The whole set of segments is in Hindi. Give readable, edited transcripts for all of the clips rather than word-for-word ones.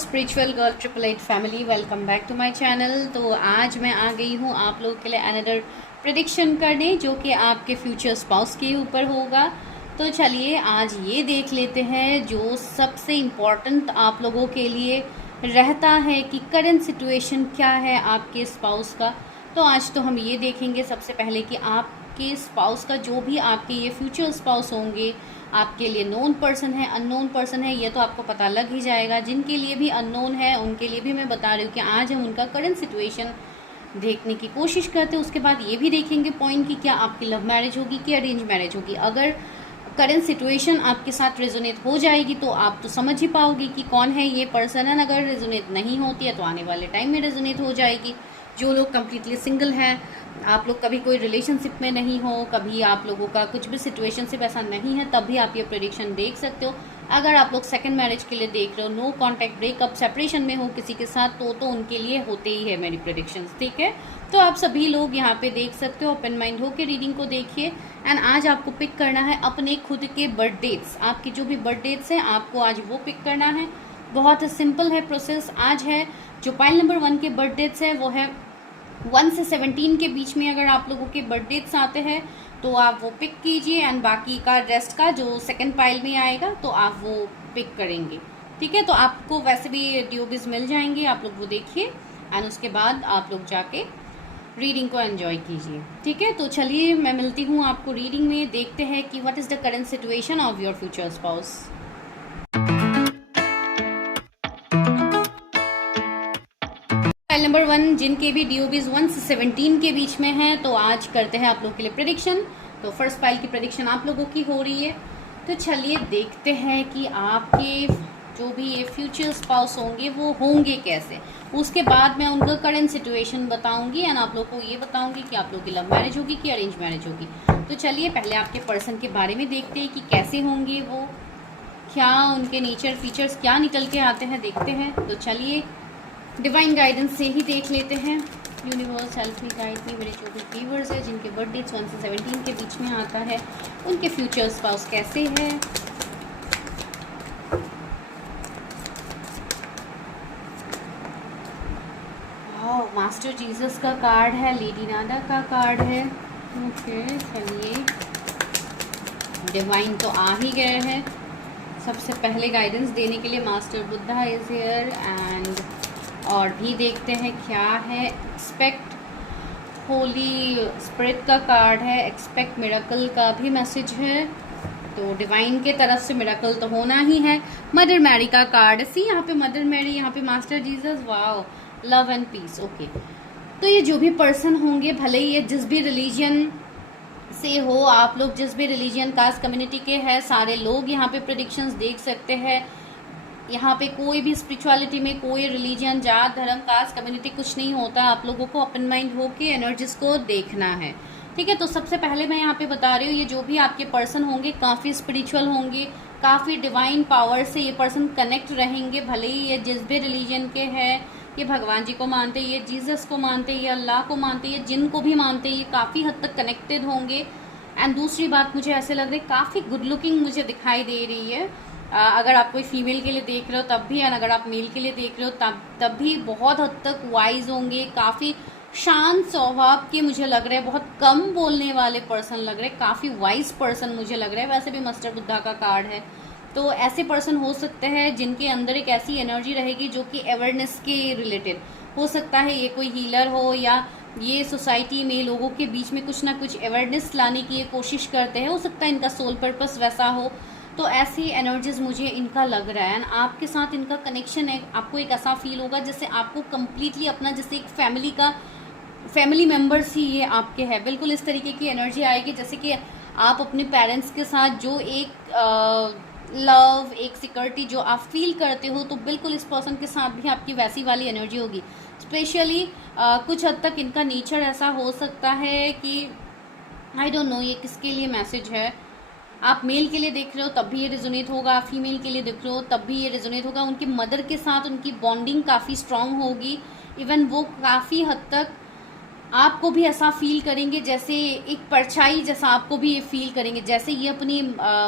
Spiritual girl 888 family, welcome back to my channel. तो आज मैं आ गई हूँ आप लोगों के लिए अनदर प्रेडिक्शन करने, जो कि आपके फ्यूचर स्पाउस के ऊपर होगा। तो चलिए आज ये देख लेते हैं जो सबसे इम्पॉर्टेंट आप लोगों के लिए रहता है कि करंट सिचुएशन क्या है आपके स्पाउस का। तो आज तो हम ये देखेंगे सबसे पहले कि आपके स्पाउस का, जो भी आपके ये फ्यूचर स्पाउस होंगे, आपके लिए नोन पर्सन है, अननोन पर्सन है, ये तो आपको पता लग ही जाएगा। जिनके लिए भी अननोन है उनके लिए भी मैं बता रही हूँ कि आज हम उनका करंट सिचुएशन देखने की कोशिश करते हैं। उसके बाद ये भी देखेंगे पॉइंट कि क्या आपकी लव मैरिज होगी कि अरेंज मैरिज होगी। अगर करंट सिचुएशन आपके साथ रेजोनेट हो जाएगी तो आप तो समझ ही पाओगे कि कौन है ये पर्सन है। अगर रेजोनेट नहीं होती है तो आने वाले टाइम में रेजोनेट हो जाएगी। जो लोग कम्प्लीटली सिंगल हैं, आप लोग कभी कोई रिलेशनशिप में नहीं हो, कभी आप लोगों का कुछ भी सिचुएशनशिप ऐसा नहीं है, तब भी आप ये प्रेडिक्शन देख सकते हो। अगर आप लोग सेकंड मैरिज के लिए देख रहे हो, नो कांटेक्ट, ब्रेकअप, सेपरेशन में हो किसी के साथ, तो उनके लिए होते ही है मेरी प्रेडिक्शंस, ठीक है। तो आप सभी लोग यहाँ पे देख सकते हो, ओपन माइंड होकर रीडिंग को देखिए। एंड आज आपको पिक करना है अपने खुद के बर्थ डेट्स। आपकी जो भी बर्थ डेट्स हैं आपको आज वो पिक करना है। बहुत सिंपल है प्रोसेस। आज है जो पाइल नंबर 1 के बर्थ डेट्स है वो है 1 से 17 के बीच में। अगर आप लोगों के बर्थ डेट्स आते हैं तो आप वो पिक कीजिए, एंड बाकी का रेस्ट का जो सेकंड पाइल में आएगा तो आप वो पिक करेंगे, ठीक है। तो आपको वैसे भी ड्यूबीज मिल जाएंगे, आप लोग वो देखिए एंड उसके बाद आप लोग जाके रीडिंग को एंजॉय कीजिए, ठीक है। तो चलिए मैं मिलती हूँ आपको रीडिंग में। देखते हैं कि what is the current situation of your future spouse. File number 1 जिनके भी डीओबीज 1 से 17 के बीच में है, तो आज करते हैं आप लोग के लिए प्रेडिक्शन। तो फर्स्ट फाइल की प्रेडिक्शन आप लोगों की हो रही है। तो चलिए देखते हैं कि आपके जो भी ये फ्यूचर स्पाउस होंगे वो होंगे कैसे। उसके बाद मैं उनका करंट सिचुएशन बताऊंगी एंड आप लोग को ये बताऊंगी कि आप लोग की लव मैरिज होगी कि अरेंज मैरिज होगी। तो चलिए पहले आपके पर्सन के बारे में देखते हैं कि कैसे होंगे वो, क्या उनके नेचर फीचर्स क्या निकल के आते हैं, देखते हैं। तो चलिए डिवाइन गाइडेंस से ही देख लेते हैं। Universe help me guide me, मेरे जो भी व्यूअर्स है जिनके बर्थ डेट्स 1 से 17 के बीच में आता है, उनके फ्यूचर स्पाउस कैसे है। मास्टर जीसस का कार्ड है, लेडी नादा का कार्ड है। ओके चलिए डिवाइन तो आ ही गए हैं। सबसे पहले गाइडेंस देने के लिए master Buddha is here, and और भी देखते हैं क्या है। एक्सपेक्ट होली स्पिरिट का कार्ड है, एक्सपेक्ट मिरेकल का भी मैसेज है। तो डिवाइन के तरफ से मिरेकल तो होना ही है। मदर मैरी का कार्ड, सी यहाँ पे मदर मैरी, यहाँ पे master Jesus, wow, love and peace. Okay तो ये जो भी पर्सन होंगे, भले ही ये जिस भी रिलीजन से हो, आप लोग जिस भी रिलीजन कास्ट कम्युनिटी के हैं, सारे लोग यहाँ पे प्रेडिक्शंस देख सकते हैं। यहाँ पे कोई भी स्पिरिचुअलिटी में कोई रिलीजन, जात, धर्म, कास्ट, कम्युनिटी कुछ नहीं होता। आप लोगों को ओपन माइंड होके एनर्जीज को देखना है, ठीक है। तो सबसे पहले मैं यहाँ पे बता रही हूँ, ये जो भी आपके पर्सन होंगे काफ़ी स्पिरिचुअल होंगे, काफ़ी डिवाइन पावर से ये पर्सन कनेक्ट रहेंगे। भले ही ये जिस भी रिलीजन के हैं, ये भगवान जी को मानते, ये जीसस को मानते, ये अल्लाह को मानते, ये जिन को भी मानते, ये काफ़ी हद तक कनेक्टेड होंगे। एंड दूसरी बात, मुझे ऐसे लग रहा है काफ़ी गुड लुकिंग मुझे दिखाई दे रही है। अगर आप कोई फीमेल के लिए देख रहे हो तब भी, एंड अगर आप मेल के लिए देख रहे हो तब भी बहुत हद तक वाइज होंगे, काफ़ी शांत स्वभाव के मुझे लग रहा है, बहुत कम बोलने वाले पर्सन लग रहे हैं, काफ़ी वाइज पर्सन मुझे लग रहा है। वैसे भी मास्टर बुद्धा का कार्ड है, तो ऐसे पर्सन हो सकते हैं जिनके अंदर एक ऐसी एनर्जी रहेगी जो कि अवेयरनेस के रिलेटेड हो सकता है। ये कोई हीलर हो या ये सोसाइटी में लोगों के बीच में कुछ ना कुछ अवेयरनेस लाने की ये कोशिश करते हैं। हो सकता है इनका सोल पर्पस वैसा हो। तो ऐसी एनर्जीज मुझे इनका लग रहा है, एंड आपके साथ इनका कनेक्शन है। आपको एक ऐसा फील होगा जैसे आपको कम्प्लीटली अपना, जैसे एक फैमिली मेम्बर्स ही ये आपके हैं। बिल्कुल इस तरीके की एनर्जी आएगी जैसे कि आप अपने पेरेंट्स के साथ जो एक लव, एक सिक्योरिटी जो आप फील करते हो, तो बिल्कुल इस पर्सन के साथ भी आपकी वैसी वाली एनर्जी होगी। स्पेशली कुछ हद तक इनका नेचर ऐसा हो सकता है कि आई डोंट नो ये किसके लिए मैसेज है। आप मेल के लिए देख रहे हो तब भी ये रेजोनेट होगा, फीमेल के लिए देख रहे हो तब भी ये रेजोनेट होगा। उनकी मदर के साथ उनकी बॉन्डिंग काफ़ी स्ट्रांग होगी। इवन वो काफ़ी हद तक आपको भी ऐसा फील करेंगे, जैसे एक परछाई जैसा आपको भी ये फील करेंगे, जैसे ये अपनी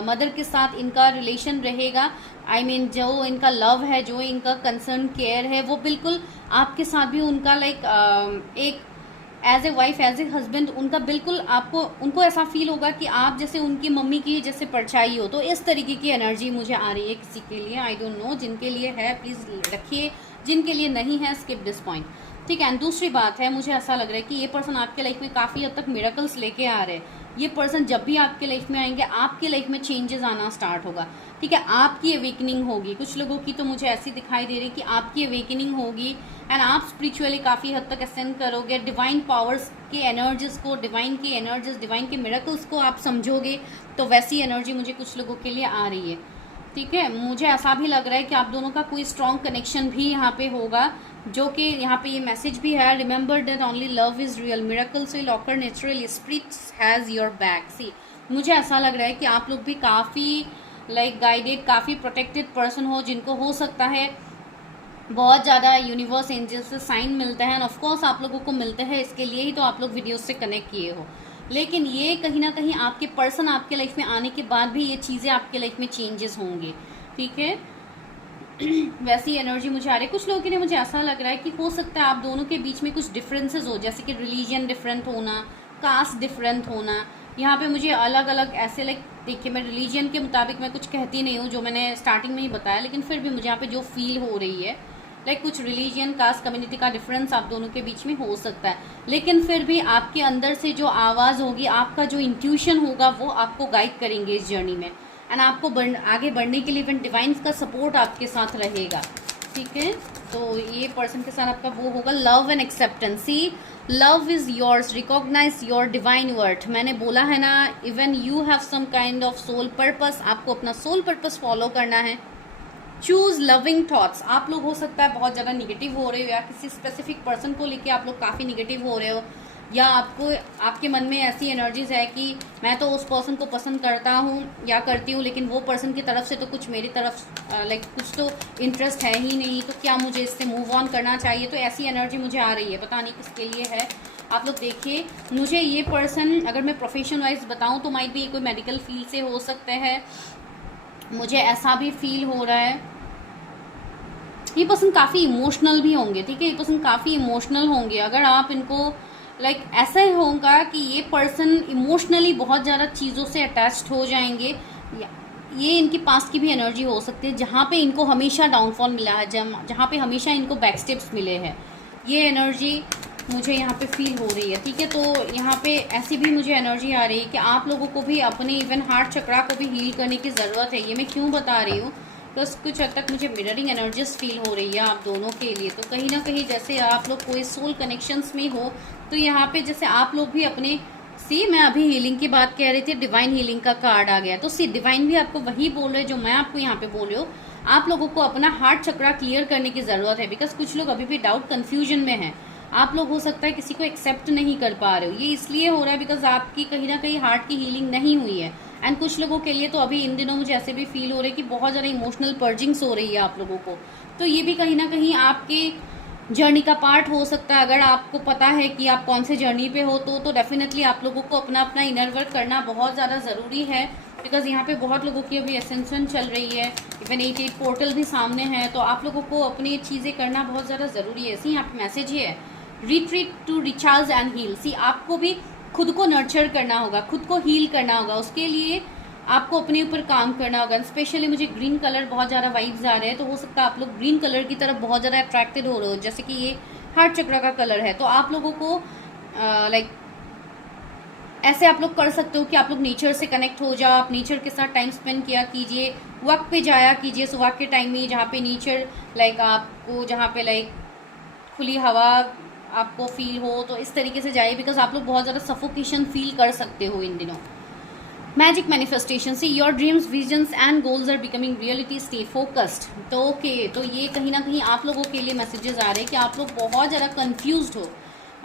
मदर के साथ इनका रिलेशन रहेगा। आई मीन जो इनका लव है, जो इनका कंसर्न केयर है, वो बिल्कुल आपके साथ भी उनका लाइक एक as a wife as a husband उनका बिल्कुल आपको उनको ऐसा फील होगा कि आप जैसे उनकी मम्मी की जैसे परछाई हो। तो इस तरीके की एनर्जी मुझे आ रही है किसी के लिए। आई डोंट नो, जिनके लिए है प्लीज़ रखिए, जिनके लिए नहीं है स्किप दिस पॉइंट। ठीक है। एंड दूसरी बात है, मुझे ऐसा लग रहा है कि ये पर्सन आपके लाइफ में काफ़ी हद तक मिरेकल्स लेके आ रहे हैं। ये पर्सन जब भी आपके लाइफ में आएंगे, आपके लाइफ में चेंजेस आना स्टार्ट होगा। ठीक है। आपकी अवेकनिंग होगी। कुछ लोगों की तो मुझे ऐसी दिखाई दे रही है कि आपकी अवेकनिंग होगी एंड आप स्पिरिचुअली काफ़ी हद तक असेंड करोगे। डिवाइन पावर्स के एनर्जीज को, डिवाइन की एनर्जीज, डिवाइन के मिरेकल्स को आप समझोगे। तो वैसी एनर्जी मुझे कुछ लोगों के लिए आ रही है। ठीक है। मुझे ऐसा भी लग रहा है कि आप दोनों का कोई स्ट्रॉन्ग कनेक्शन भी यहाँ पे होगा, जो कि यहाँ पे ये मैसेज भी है, remember that only love is real, miracles will occur naturally, spirits has your back. See मुझे ऐसा लग रहा है कि आप लोग भी काफ़ी लाइक गाइडेड, काफ़ी प्रोटेक्टेड पर्सन हो, जिनको हो सकता है बहुत ज़्यादा यूनिवर्स एंजल से साइन मिलते हैं। ऑफ कोर्स आप लोगों को मिलते हैं, इसके लिए ही तो आप लोग वीडियो से कनेक्ट किए हो। लेकिन ये कहीं ना कहीं आपके पर्सन आपके लाइफ में आने के बाद भी ये चीज़ें आपके लाइफ में चेंजेस होंगे। ठीक है। वैसी एनर्जी मुझे आ रही है। कुछ लोगों के लिए मुझे ऐसा लग रहा है कि हो सकता है आप दोनों के बीच में कुछ डिफरेंसेस हो, जैसे कि रिलीजन डिफरेंट होना, कास्ट डिफरेंट होना। यहाँ पे मुझे अलग अलग ऐसे लाइक, देखिए मैं रिलीजन के मुताबिक मैं कुछ कहती नहीं हूँ, जो मैंने स्टार्टिंग में ही बताया, लेकिन फिर भी मुझे यहाँ पे जो फील हो रही है लाइक कुछ रिलीजन, कास्ट, कम्युनिटी का डिफरेंस आप दोनों के बीच में हो सकता है। लेकिन फिर भी आपके अंदर से जो आवाज़ होगी, आपका जो इंट्यूशन होगा, वो आपको गाइड करेंगे इस जर्नी में एंड आपको आगे बढ़ने के लिए इवन डिवाइन का सपोर्ट आपके साथ रहेगा। ठीक है। तो ये पर्सन के साथ आपका वो होगा love and acceptance. See love is yours, recognise your divine worth. मैंने बोला है ना, even you have some kind of soul purpose, आपको अपना सोल पर्पस फॉलो करना है। Choose loving thoughts. आप लोग हो सकता है बहुत ज़्यादा निगेटिव हो रहे हो, या किसी स्पेसिफिक पर्सन को लेके आप लोग काफ़ी निगेटिव हो रहे हो, या आपको आपके मन में ऐसी एनर्जीज है कि मैं तो उस पर्सन को पसंद करता हूँ या करती हूँ, लेकिन वो पर्सन की तरफ से तो कुछ मेरी तरफ लाइक कुछ तो इंटरेस्ट है ही नहीं, तो क्या मुझे इससे मूव ऑन करना चाहिए। तो ऐसी एनर्जी मुझे आ रही है, पता नहीं किसके लिए है। आप लोग देखिए, मुझे ये पर्सन, अगर मैं प्रोफेशन वाइज बताऊँ तो माइट भी कोई मेडिकल फील्ड से हो सकते हैं, मुझे ऐसा भी फील हो रहा है। ये पर्सन काफ़ी इमोशनल भी होंगे। ठीक है। ये पर्सन काफ़ी इमोशनल होंगे। अगर आप इनको लाइक ऐसा ही होगा कि ये पर्सन इमोशनली बहुत ज़्यादा चीज़ों से अटैच्ड हो जाएंगे। ये इनकी पास्ट की भी एनर्जी हो सकती है, जहाँ पे इनको हमेशा डाउनफॉल मिला है, जहाँ पे हमेशा इनको बैक स्टेप्स मिले हैं। ये एनर्जी मुझे यहाँ पे फील हो रही है। ठीक है। तो यहाँ पे ऐसी भी मुझे एनर्जी आ रही है कि आप लोगों को भी अपने इवन हार्ट चक्रा को भी हील करने की ज़रूरत है। ये मैं क्यों बता रही हूँ, प्लस कुछ हद तक मुझे मिररिंग एनर्जीज फील हो रही है आप दोनों के लिए। तो कहीं ना कहीं जैसे आप लोग कोई सोल कनेक्शंस में हो, तो यहाँ पे जैसे आप लोग भी अपने मैं अभी हीलिंग की बात कह रही थी, डिवाइन हीलिंग का कार्ड आ गया। तो डिवाइन भी आपको वही बोल रहे हैं जो मैं आपको यहाँ पे बोल रही हूँ। आप लोगों को अपना हार्ट चक्रा क्लियर करने की ज़रूरत है, बिकॉज कुछ लोग अभी भी डाउट कन्फ्यूजन में हैं। आप लोग हो सकता है किसी को एक्सेप्ट नहीं कर पा रहे हो। ये इसलिए हो रहा है बिकॉज आपकी कहीं ना कहीं हार्ट की हीलिंग नहीं हुई है। एंड कुछ लोगों के लिए तो अभी इन दिनों मुझे ऐसे भी फील हो रहा है कि बहुत ज़्यादा इमोशनल पर्जिंग्स हो रही है आप लोगों को। तो ये भी कहीं ना कहीं आपके जर्नी का पार्ट हो सकता है। अगर आपको पता है कि आप कौन से जर्नी पे हो, तो डेफिनेटली आप लोगों को अपना अपना इनर वर्क करना बहुत ज़्यादा ज़रूरी है, बिकॉज यहाँ पे बहुत लोगों की अभी एसेंशन चल रही है। इवन 88 पोर्टल भी सामने है, तो आप लोगों को अपनी चीज़ें करना बहुत ज़्यादा ज़रूरी है। सी यहाँ पे मैसेज ही है, retreat to recharge and heal. See आपको भी खुद को नर्चर करना होगा, खुद को हील करना होगा। उसके लिए आपको अपने ऊपर काम करना होगा। स्पेशली मुझे ग्रीन कलर बहुत ज़्यादा वाइब्स आ रहे हैं, तो हो सकता है आप लोग ग्रीन कलर की तरफ बहुत ज़्यादा अट्रैक्टेड हो रहे हो, जैसे कि ये हार्ट चक्र का कलर है। तो आप लोगों को लाइक ऐसे आप लोग कर सकते हो कि आप लोग नेचर से कनेक्ट हो जाओ, आप नेचर के साथ टाइम स्पेंड किया कीजिए, वक्त पे जाया कीजिए सुबह के टाइम में, जहाँ पे नेचर लाइक आपको, जहाँ पे लाइक खुली हवा आपको फील हो, तो इस तरीके से जाइए, बिकॉज आप लोग बहुत ज़्यादा सफोकेशन फील कर सकते हो इन दिनों। Magic manifestation, see your dreams, visions and goals are becoming reality, stay focused. तो ओके, तो ये कहीं ना कहीं आप लोगों के लिए मैसेजेस आ रहे हैं कि आप लोग बहुत ज़्यादा कंफ्यूज्ड हो,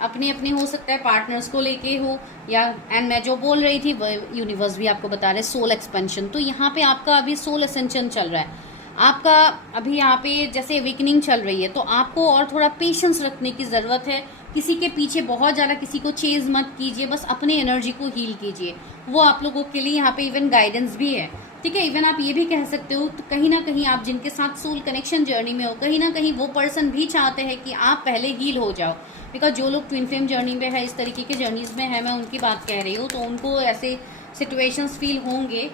अपने अपने हो सकता है पार्टनर्स को लेके हो, या एंड मैं जो बोल रही थी यूनिवर्स भी आपको बता रहे सोल एक्सपेंशन। तो यहाँ पे आपका अभी सोल असेंशन चल रहा है, आपका अभी यहाँ पे जैसे अवेकनिंग चल रही है, तो आपको और थोड़ा पेशेंस रखने की ज़रूरत है। किसी के पीछे बहुत ज़्यादा किसी को चेज मत कीजिए, बस अपनी एनर्जी को हील कीजिए। वो आप लोगों के लिए यहाँ पे इवन गाइडेंस भी है, ठीक है। इवन आप ये भी कह सकते हो तो कहीं ना कहीं आप जिनके साथ सोल कनेक्शन जर्नी में हो, कहीं ना कहीं वो पर्सन भी चाहते हैं कि आप पहले हील हो जाओ। बिकॉज जो लोग ट्विन फ्लेम जर्नी में है, इस तरीके के जर्नीज में है, मैं उनकी बात कह रही हूँ, तो उनको ऐसे सिचुएशंस फील होंगे।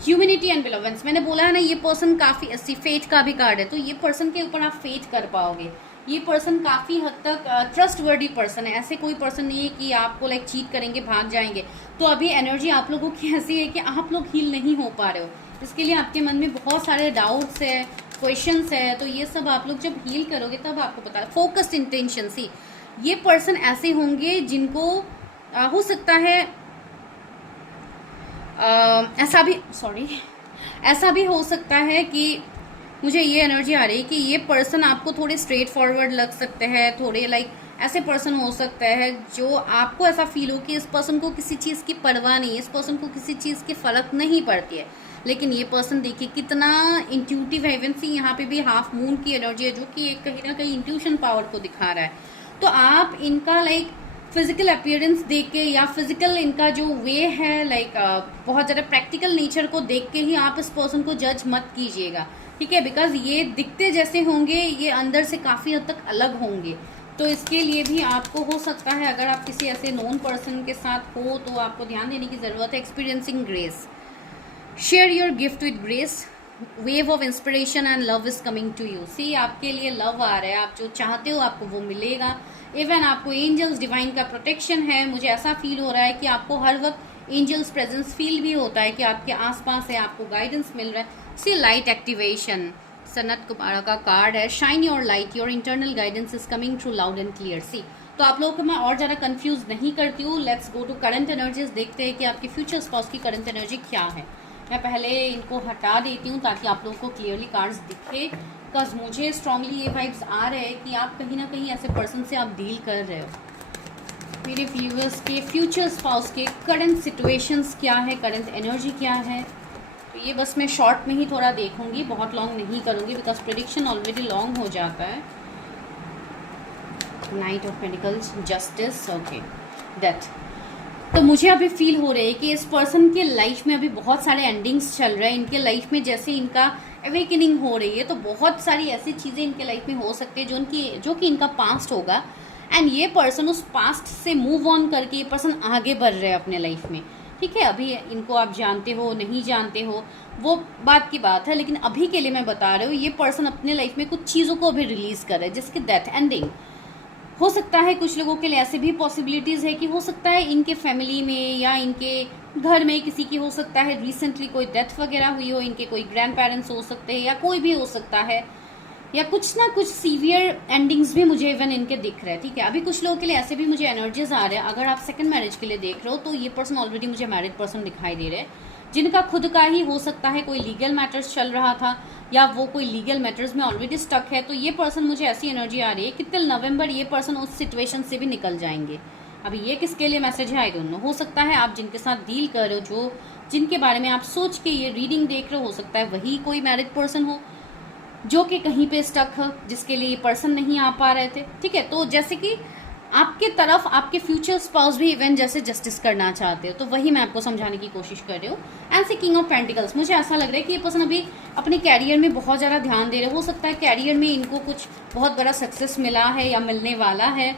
ह्यूमिनिटी एंड बिलोवेंस, मैंने बोला है ना, ये पर्सन काफ़ी ऐसी फेट का भी कार्ड है, तो ये पर्सन के ऊपर आप फेट कर पाओगे। ये पर्सन काफ़ी हद तक ट्रस्ट वर्डी पर्सन है। ऐसे कोई पर्सन नहीं है कि आपको लाइक चीट करेंगे, भाग जाएंगे। तो अभी एनर्जी आप लोगों की ऐसी है कि आप लोग हील नहीं हो पा रहे हो, इसके लिए आपके मन में बहुत सारे डाउट्स है, क्वेश्चंस है। तो ये सब आप लोग जब हील करोगे तब आपको पता है। फोकस्ड इंटेंशन, सी ये पर्सन ऐसे होंगे जिनको हो सकता है ऐसा भी हो सकता है कि मुझे ये एनर्जी आ रही है कि ये पर्सन आपको थोड़े स्ट्रेट फॉरवर्ड लग सकते हैं, थोड़े लाइक ऐसे पर्सन हो सकता है जो आपको ऐसा फील हो कि इस पर्सन को किसी चीज़ की परवाह नहीं है, इस पर्सन को किसी चीज़ की फर्क नहीं पड़ती है। लेकिन ये पर्सन देखिए कितना इंट्यूटिव है। इवन सी यहाँ पे भी हाफ मून की एनर्जी है, जो कि एक कहीं ना कहीं इंट्यूशन पावर को दिखा रहा है। तो आप इनका लाइक फिजिकल अपीयरेंस देख के या फिजिकल इनका जो वे है लाइक बहुत ज़्यादा प्रैक्टिकल नेचर को देख के ही आप इस पर्सन को जज मत कीजिएगा, ठीक है। बिकॉज ये दिखते जैसे होंगे, ये अंदर से काफ़ी हद तक अलग होंगे। तो इसके लिए भी आपको हो सकता है, अगर आप किसी ऐसे नोन पर्सन के साथ हो तो आपको ध्यान देने की ज़रूरत है। Experiencing grace, share your gift with grace, wave of inspiration and love is coming to you. See आपके लिए लव आ रहा है, आप जो चाहते हो आपको वो मिलेगा। इवन आपको एंजल्स डिवाइन का प्रोटेक्शन है। मुझे ऐसा फील हो रहा है कि आपको हर वक्त एंजल्स प्रेजेंस फील भी होता है कि आपके आसपास है, आपको गाइडेंस मिल रहा है। See light activation, Sanat Kumar का कार्ड है। Shine your light, your internal guidance is coming through loud and clear. See तो आप लोगों को मैं और ज़्यादा कंफ्यूज नहीं करती हूँ। Let's go to current energies, देखते हैं कि आपके फ्यूचर स्पाउस की करंट एनर्जी क्या है। मैं पहले इनको हटा देती हूँ ताकि आप लोगों को क्लियरली कार्ड्स दिखे। बिकॉज मुझे स्ट्रांगली ये वाइब्स आ रहे हैं कि आप कहीं ना कहीं ऐसे पर्सन से आप डील कर रहे हो। मेरे व्यूअर्स के फ्यूचर स्पाउस के करंट सिचुएशंस क्या है, करंट एनर्जी क्या है, तो ये बस मैं शॉर्ट में ही थोड़ा देखूंगी, बहुत लॉन्ग नहीं करूंगी बिकॉज प्रेडिक्शन ऑलरेडी लॉन्ग हो जाता है। Night of pentacles, justice, okay, death. तो मुझे अभी फील हो रही है कि इस पर्सन के लाइफ में अभी बहुत सारे एंडिंग्स चल रहे हैं। इनके लाइफ में जैसे इनका अवेकनिंग हो रही है, तो बहुत सारी ऐसी चीज़ें इनके लाइफ में हो सकती है जो कि इनका पास्ट होगा। एंड ये पर्सन उस पास्ट से मूव ऑन करके ये पर्सन आगे बढ़ रहे हैं अपने लाइफ में, ठीक है। अभी इनको आप जानते हो नहीं जानते हो वो बात की बात है, लेकिन अभी के लिए मैं बता रही हूँ ये पर्सन अपने लाइफ में कुछ चीज़ों को अभी रिलीज कर रहे हैं जिसकी डेथ एंडिंग हो सकता है। कुछ लोगों के लिए ऐसे भी पॉसिबिलिटीज़ है कि हो सकता है इनके फैमिली में या इनके घर में किसी की हो सकता है रिसेंटली कोई डेथ वगैरह हुई हो, इनके कोई ग्रैंड पेरेंट्स हो सकते हैं या कोई भी हो सकता है, या कुछ ना कुछ सीवियर एंडिंग्स भी मुझे इवन इनके दिख रहे हैं, ठीक है। अभी कुछ लोगों के लिए ऐसे भी मुझे एनर्जीज आ रहे हैं। अगर आप सेकंड मैरिज के लिए देख रहे हो तो ये पर्सन ऑलरेडी मुझे मैरिड पर्सन दिखाई दे रहे हैं, जिनका खुद का ही हो सकता है कोई लीगल मैटर्स चल रहा था या वो कोई लीगल मैटर्स में ऑलरेडी स्टक है। तो ये पर्सन, मुझे ऐसी एनर्जी आ रही है कि टिल नवंबर ये पर्सन उस सिचुएशन से भी निकल जाएंगे। अभी ये किसके लिए मैसेज है आई डोंट नो। हो सकता है आप जिनके साथ डील कर रहे हो, जिनके बारे में आप सोच के ये रीडिंग देख रहे हो सकता है वही कोई मैरिड पर्सन हो जो कि कहीं पे स्टक है, जिसके लिए ये पर्सन नहीं आ पा रहे थे, ठीक है। तो जैसे कि आपके तरफ आपके फ्यूचर स्पाउस भी इवन जैसे जस्टिस करना चाहते हो, तो वही मैं आपको समझाने की कोशिश कर रही हूँ। And see king of pentacles, मुझे ऐसा लग रहा है कि ये पर्सन अभी अपने कैरियर में बहुत ज़्यादा ध्यान दे रहे हो सकता है कैरियर में इनको कुछ बहुत बड़ा सक्सेस मिला है या मिलने वाला है।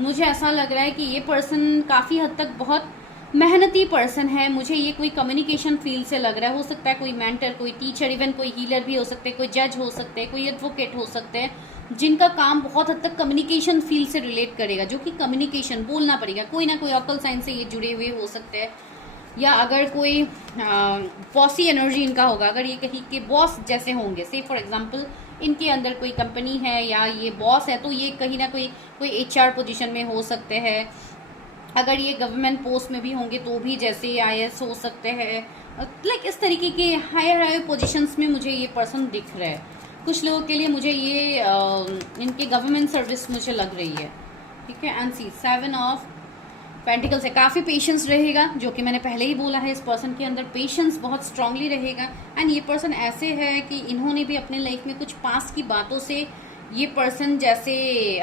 मुझे ऐसा लग रहा है कि ये पर्सन काफ़ी हद तक बहुत मेहनती पर्सन है। मुझे ये कोई कम्युनिकेशन फील्ड से लग रहा है। हो सकता है कोई मेंटर, कोई टीचर, इवन कोई हीलर भी हो सकते हैं, कोई जज हो सकते हैं, कोई एडवोकेट हो सकते हैं, जिनका काम बहुत हद तक कम्युनिकेशन फील्ड से रिलेट करेगा, जो कि कम्युनिकेशन बोलना पड़ेगा। कोई ना कोई ऑकल साइंस से ये जुड़े हुए हो सकते हैं, या अगर कोई बॉसी एनर्जी इनका होगा, अगर ये कहीं के बॉस जैसे होंगे, से फॉर एग्जांपल इनके अंदर कोई कंपनी है या ये बॉस है, तो ये कहीं ना कोई HR पोजीशन में हो सकते हैं। अगर ये गवर्नमेंट पोस्ट में भी होंगे तो भी जैसे IAS हो सकते हैं, लाइक इस तरीके के हायर पोजीशंस में मुझे ये पर्सन दिख रहा है। कुछ लोगों के लिए मुझे ये इनके गवर्नमेंट सर्विस मुझे लग रही है, ठीक है। एंड सी 7 ऑफ पेंटिकल्स है, काफ़ी पेशेंस रहेगा, जो कि मैंने पहले ही बोला है, इस पर्सन के अंदर पेशेंस बहुत स्ट्रांगली रहेगा। एंड ये पर्सन ऐसे है कि इन्होंने भी अपने लाइफ में कुछ पास्ट की बातों से ये पर्सन जैसे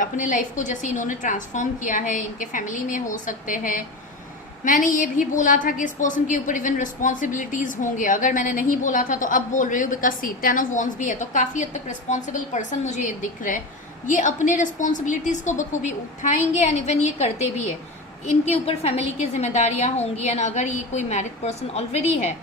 अपने लाइफ को जैसे इन्होंने ट्रांसफॉर्म किया है, इनके फैमिली में हो सकते हैं। मैंने ये भी बोला था कि इस पर्सन के ऊपर इवन रिस्पॉन्सिबिलिटीज होंगे, अगर मैंने नहीं बोला था तो अब बोल रही हूँ, बिकॉज सी 10 ऑफ वॉन्ड्स भी है, तो काफी हद तक रिस्पॉन्सिबल पर्सन मुझे ये दिख रहा है। ये अपने रिस्पॉन्सिबिलिटीज को बखूबी उठाएंगे एंड इवन ये करते भी है। इनके ऊपर फैमिली की जिम्मेदारियां होंगी एंड अगर ये कोई मैरिड पर्सन ऑलरेडी है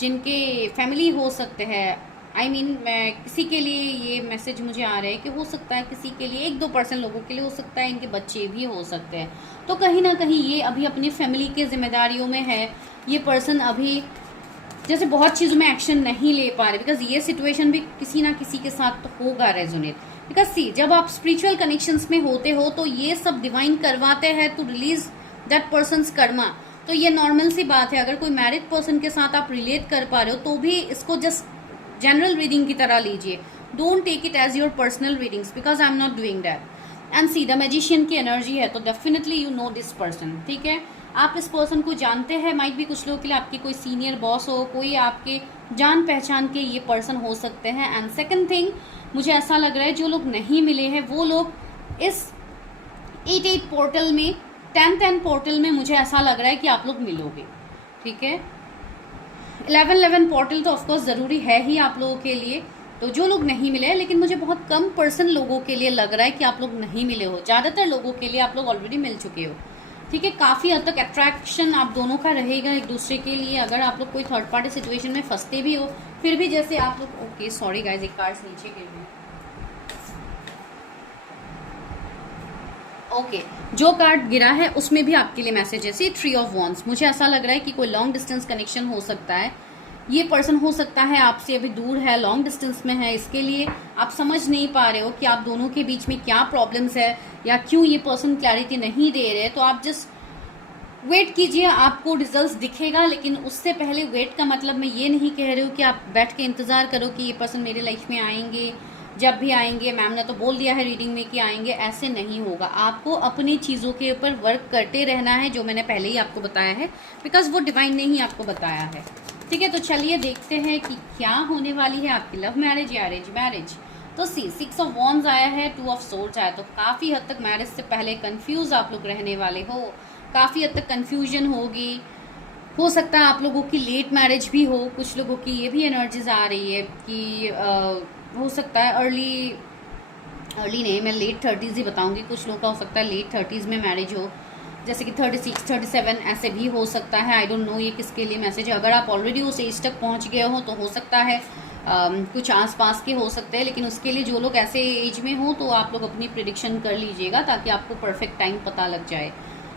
जिनके फैमिली हो सकते हैं, I mean, मैं किसी के लिए ये मैसेज मुझे आ रहा है कि हो सकता है किसी के लिए 1-2% लोगों के लिए हो सकता है, इनके बच्चे भी हो सकते हैं। तो कहीं ना कहीं ये अभी अपनी फैमिली के जिम्मेदारियों में है। ये पर्सन अभी जैसे बहुत चीज़ों में एक्शन नहीं ले पा रहे, बिकॉज ये सिचुएशन भी किसी ना किसी के साथ तो होगा रेजोनेट। बिकॉज सी जब आप स्पिरिचुअल कनेक्शंस में होते हो तो ये सब डिवाइन करवाते हैं to release that person's karma. तो ये नॉर्मल सी बात है। अगर कोई मैरिड पर्सन के साथ आप रिलेट कर पा रहे हो तो भी इसको जस्ट जनरल रीडिंग की तरह लीजिए। Don't take it as your personal readings because I am not doing that. And see the magician की एनर्जी है तो definitely you know this person, ठीक है। आप इस पर्सन को जानते हैं, माइट भी कुछ लोगों के लिए आपके कोई सीनियर बॉस हो, कोई आपके जान पहचान के ये पर्सन हो सकते हैं। एंड सेकंड थिंग, मुझे ऐसा लग रहा है जो लोग नहीं मिले हैं वो लोग इस 8-8 पोर्टल में 10-10 पोर्टल में मुझे ऐसा लग रहा है कि आप लोग मिलोगे, ठीक है। 11-11 पोर्टल तो ऑफकोर्स ज़रूरी है ही आप लोगों के लिए। तो जो लोग नहीं मिले हैं, लेकिन मुझे बहुत कम पर्सन लोगों के लिए लग रहा है कि आप लोग नहीं मिले हो। ज़्यादातर लोगों के लिए आप लोग ऑलरेडी मिल चुके हो, ठीक है। काफ़ी हद तक अट्रैक्शन आप दोनों का रहेगा एक दूसरे के लिए। अगर आप लोग कोई थर्ड पार्टी सिचुएशन में फंसते भी हो फिर भी जैसे आप लोग, ओके सॉरी गाइज, एक कार्ड नीचे गिर गए। ओके जो कार्ड गिरा है उसमें भी आपके लिए मैसेज है। सी 3 ऑफ वॉन्ड्स, मुझे ऐसा लग रहा है कि कोई लॉन्ग डिस्टेंस कनेक्शन हो सकता है। ये पर्सन हो सकता है आपसे अभी दूर है, लॉन्ग डिस्टेंस में है, इसके लिए आप समझ नहीं पा रहे हो कि आप दोनों के बीच में क्या प्रॉब्लम्स है या क्यों ये पर्सन क्लैरिटी नहीं दे रहे। तो आप जस्ट वेट कीजिए, आपको रिजल्ट्स दिखेगा। लेकिन उससे पहले वेट का मतलब मैं ये नहीं कह रही हूँ कि आप बैठ के इंतजार करो कि ये पर्सन मेरे लाइफ में आएंगे, जब भी आएंगे मैम ने तो बोल दिया है रीडिंग में कि आएंगे, ऐसे नहीं होगा। आपको अपनी चीज़ों के ऊपर वर्क करते रहना है, जो मैंने पहले ही आपको बताया है, बिकॉज वो डिवाइन ने ही आपको बताया है, ठीक है। तो चलिए देखते हैं कि क्या होने वाली है आपकी लव मैरिज या अरेंज मैरिज। तो सी 6 ऑफ वॉन्ड्स आया है, 2 ऑफ सोर्ड्स आया, तो काफ़ी हद तक मैरिज से पहले कंफ्यूज आप लोग रहने वाले हो। काफ़ी हद तक कंफ्यूजन होगी। हो सकता है आप लोगों की लेट मैरिज भी हो। कुछ लोगों की ये भी एनर्जीज आ रही है कि हो सकता है अर्ली नहीं, मैं लेट 30s ही बताऊंगी। कुछ लोगों का हो सकता है लेट 30s में मैरिज हो, जैसे कि 36, 37 ऐसे भी हो सकता है। आई डोंट नो ये किसके लिए मैसेज है। अगर आप ऑलरेडी उस एज तक पहुंच गए हो तो हो सकता है कुछ आसपास के हो सकते हैं, लेकिन उसके लिए जो लोग ऐसे एज में हो तो आप लोग अपनी प्रिडिक्शन कर लीजिएगा ताकि आपको परफेक्ट टाइम पता लग जाए।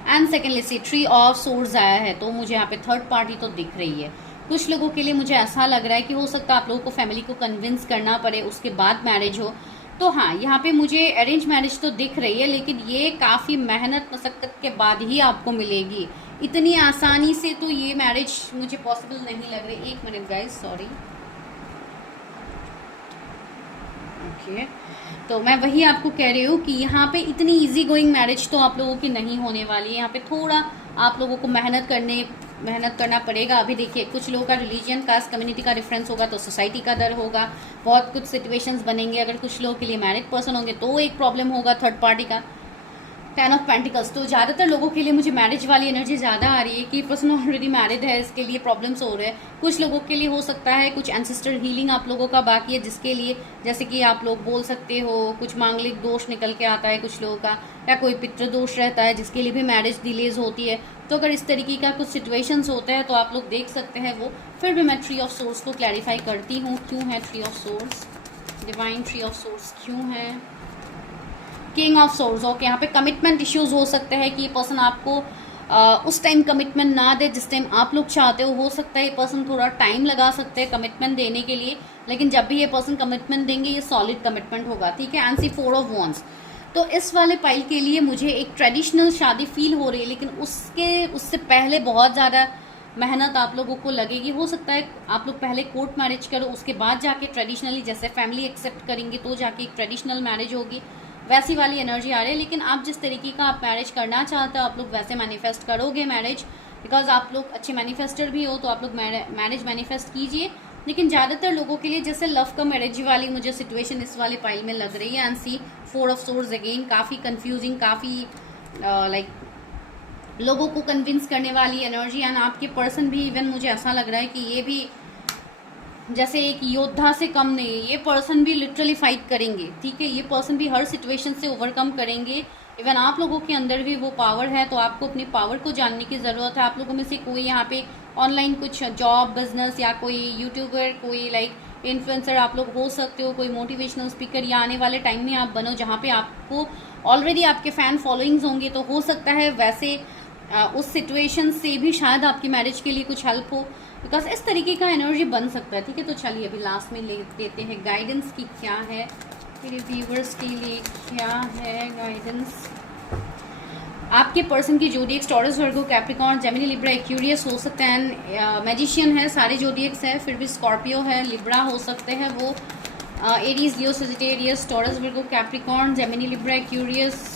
And secondly see 3 of swords आया है, तो मुझे यहाँ पे थर्ड पार्टी तो दिख रही है। कुछ लोगों के लिए मुझे ऐसा लग रहा है कि हो सकता है आप लोगों को फैमिली को कन्विंस करना पड़े, उसके बाद मैरिज हो। तो हाँ, यहाँ पे मुझे अरेंज मैरिज तो दिख रही है, लेकिन ये काफ़ी मेहनत मशक्कत के बाद ही आपको मिलेगी। इतनी आसानी से तो ये मैरिज मुझे पॉसिबल नहीं लग रही। एक मिनट गाइज, सॉरी। ओके तो मैं वही आपको कह रही हूँ कि यहाँ पे इतनी इजी गोइंग मैरिज तो आप लोगों की नहीं होने वाली है। यहाँ पे थोड़ा आप लोगों को मेहनत करना पड़ेगा। अभी देखिए, कुछ लोगों का रिलीजन, कास्ट, कम्युनिटी का डिफरेंस होगा तो सोसाइटी का डर होगा, बहुत कुछ सिचुएशंस बनेंगे। अगर कुछ लोगों के लिए मैरिड पर्सन होंगे तो एक प्रॉब्लम होगा थर्ड पार्टी का। 10 ऑफ पेंटिकल्स, तो ज़्यादातर लोगों के लिए मुझे मैरिज वाली एनर्जी ज़्यादा आ रही है कि पर्सन ऑलरेडी मैरिड है, इसके लिए प्रॉब्लम्स हो रहे हैं। कुछ लोगों के लिए हो सकता है कुछ एंसेस्टर हीलिंग आप लोगों का बाकी है, जिसके लिए जैसे कि आप लोग बोल सकते हो कुछ मांगलिक दोष निकल के आता है कुछ लोगों का, या कोई पितृ दोष रहता है जिसके लिए भी मैरिज डिलेज होती है। तो अगर इस तरीके का कुछ सिचुएशंस होता है तो आप लोग देख सकते हैं वो। फिर भी मैं 3 ऑफ सोर्स को क्लैरिफाई करती हूँ क्यों है 3 of source, divine 3 of source क्यों है। किंग ऑफ सोर्स, ओके, यहाँ पे कमिटमेंट इश्यूज हो सकते हैं कि ये पर्सन आपको उस टाइम कमिटमेंट ना दे जिस टाइम आप लोग चाहते हो सकता है ये पर्सन थोड़ा टाइम लगा सकते हैं कमिटमेंट देने के लिए, लेकिन जब भी ये पर्सन कमिटमेंट देंगे ये सॉलिड कमिटमेंट होगा, ठीक है। एंड सी 4 ऑफ वॉन्ड्स, तो इस वाले पाइल के लिए मुझे एक ट्रेडिशनल शादी फील हो रही है, लेकिन उससे पहले बहुत ज़्यादा मेहनत आप लोगों को लगेगी। हो सकता है आप लोग पहले कोर्ट मैरिज करो, उसके बाद जाके ट्रेडिशनली, जैसे फैमिली एक्सेप्ट करेंगे तो जाके एक ट्रेडिशनल मैरिज होगी, वैसी वाली एनर्जी आ रही है। लेकिन आप जिस तरीके का आप मैरिज करना चाहते हो आप लोग वैसे मैनिफेस्ट करोगे मैरिज, बिकॉज आप लोग अच्छे मैनिफेस्टर भी हो, तो आप लोग मैरिज मैनिफेस्ट कीजिए लेकिन ज़्यादातर लोगों के लिए जैसे लव कम एनर्जी वाली मुझे सिचुएशन इस वाले पाइल में लग रही है। And see 4 of swords again, काफ़ी कंफ्यूजिंग, काफ़ी लाइक लोगों को कन्विंस करने वाली एनर्जी। एंड आपके पर्सन भी इवन मुझे ऐसा लग रहा है कि ये भी जैसे एक योद्धा से कम नहीं है, ये पर्सन भी लिटरली फाइट करेंगे, ठीक है। ये पर्सन भी हर सिचुएशन से ओवरकम करेंगे। इवन आप लोगों के अंदर भी वो पावर है, तो आपको अपनी पावर को जानने की ज़रूरत है। आप लोगों में से कोई यहाँ पे ऑनलाइन कुछ जॉब, बिजनेस या कोई यूट्यूबर, कोई लाइक इन्फ्लुएंसर आप लोग हो सकते हो, कोई मोटिवेशनल स्पीकर, या आने वाले टाइम में आप बनो जहाँ पे आपको ऑलरेडी आपके फैन फॉलोइंग्स होंगे। तो हो सकता है वैसे उस सिचुएशन से भी शायद आपकी मैरिज के लिए कुछ हेल्प हो, बिकॉज इस तरीके का एनर्जी बन सकता है, ठीक है। तो चलिए अभी लास्ट में ले देते हैं गाइडेंस की क्या है मेरे व्यूवर्स के लिए, क्या है गाइडेंस। आपके पर्सन की जोडिएक्स taurus, Virgo, Capricorn, Gemini, Libra, Aquarius हो सकते हैं। मैजिशियन है, सारे जोडिएक्स है, फिर भी स्कॉर्पियो है, लिब्रा हो सकते हैं वो, Aries, Leo, Sagittarius, Taurus, Virgo, Capricorn, Gemini, Libra, Aquarius,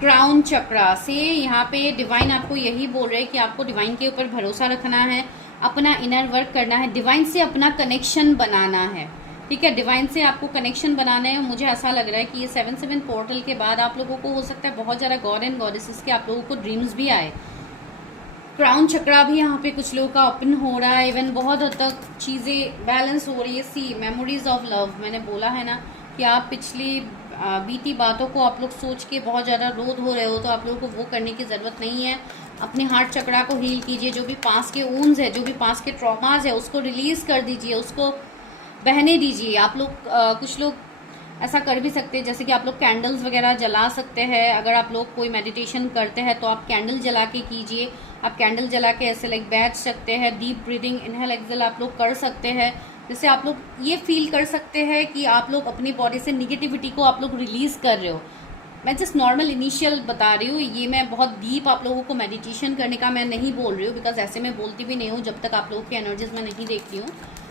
crown chakra से यहाँ पे डिवाइन आपको यही बोल रहे हैं कि आपको डिवाइन के ऊपर भरोसा रखना है, अपना इनर वर्क करना है, डिवाइन से अपना कनेक्शन बनाना है, ठीक है। डिवाइन से आपको कनेक्शन बनाना है। मुझे ऐसा लग रहा है कि ये 7/7 पोर्टल के बाद आप लोगों को हो सकता है बहुत ज़्यादा गॉड एंड गॉडेसेस के आप लोगों को ड्रीम्स भी आए। क्राउन चक्रा भी यहाँ पे कुछ लोगों का ओपन हो रहा है। इवन बहुत हद तक चीज़ें बैलेंस हो रही है। सी मेमोरीज ऑफ लव, मैंने बोला है ना कि आप पिछली बीती बातों को आप लोग सोच के बहुत ज़्यादा रोध हो रहे हो, तो आप लोगों को वो करने की ज़रूरत नहीं है। अपने हार्ट चक्रा को हील कीजिए, जो भी पास के वुंड्स है, जो भी पास के ट्रॉमाज है, उसको रिलीज़ कर दीजिए, उसको बहने दीजिए। आप लोग कुछ लोग ऐसा कर भी सकते हैं, जैसे कि आप लोग कैंडल्स वगैरह जला सकते हैं। अगर आप लोग कोई मेडिटेशन करते हैं तो आप कैंडल जला के कीजिए। आप कैंडल जला के ऐसे लाइक बैठ सकते हैं। डीप ब्रीदिंग, इनहेल एक्सेल आप लोग कर सकते हैं, जिससे आप लोग ये फील कर सकते हैं कि आप लोग अपनी बॉडी से निगेटिविटी को आप लोग रिलीज कर रहे हो। मैं जस्ट नॉर्मल इनिशियल बता रही हूँ, ये मैं बहुत डीप आप लोगों को मेडिटेशन करने का मैं नहीं बोल रही हूँ, बिकॉज ऐसे मैं बोलती भी नहीं हूँ जब तक आप लोगों की एनर्जीज मैं नहीं देखती हूँ।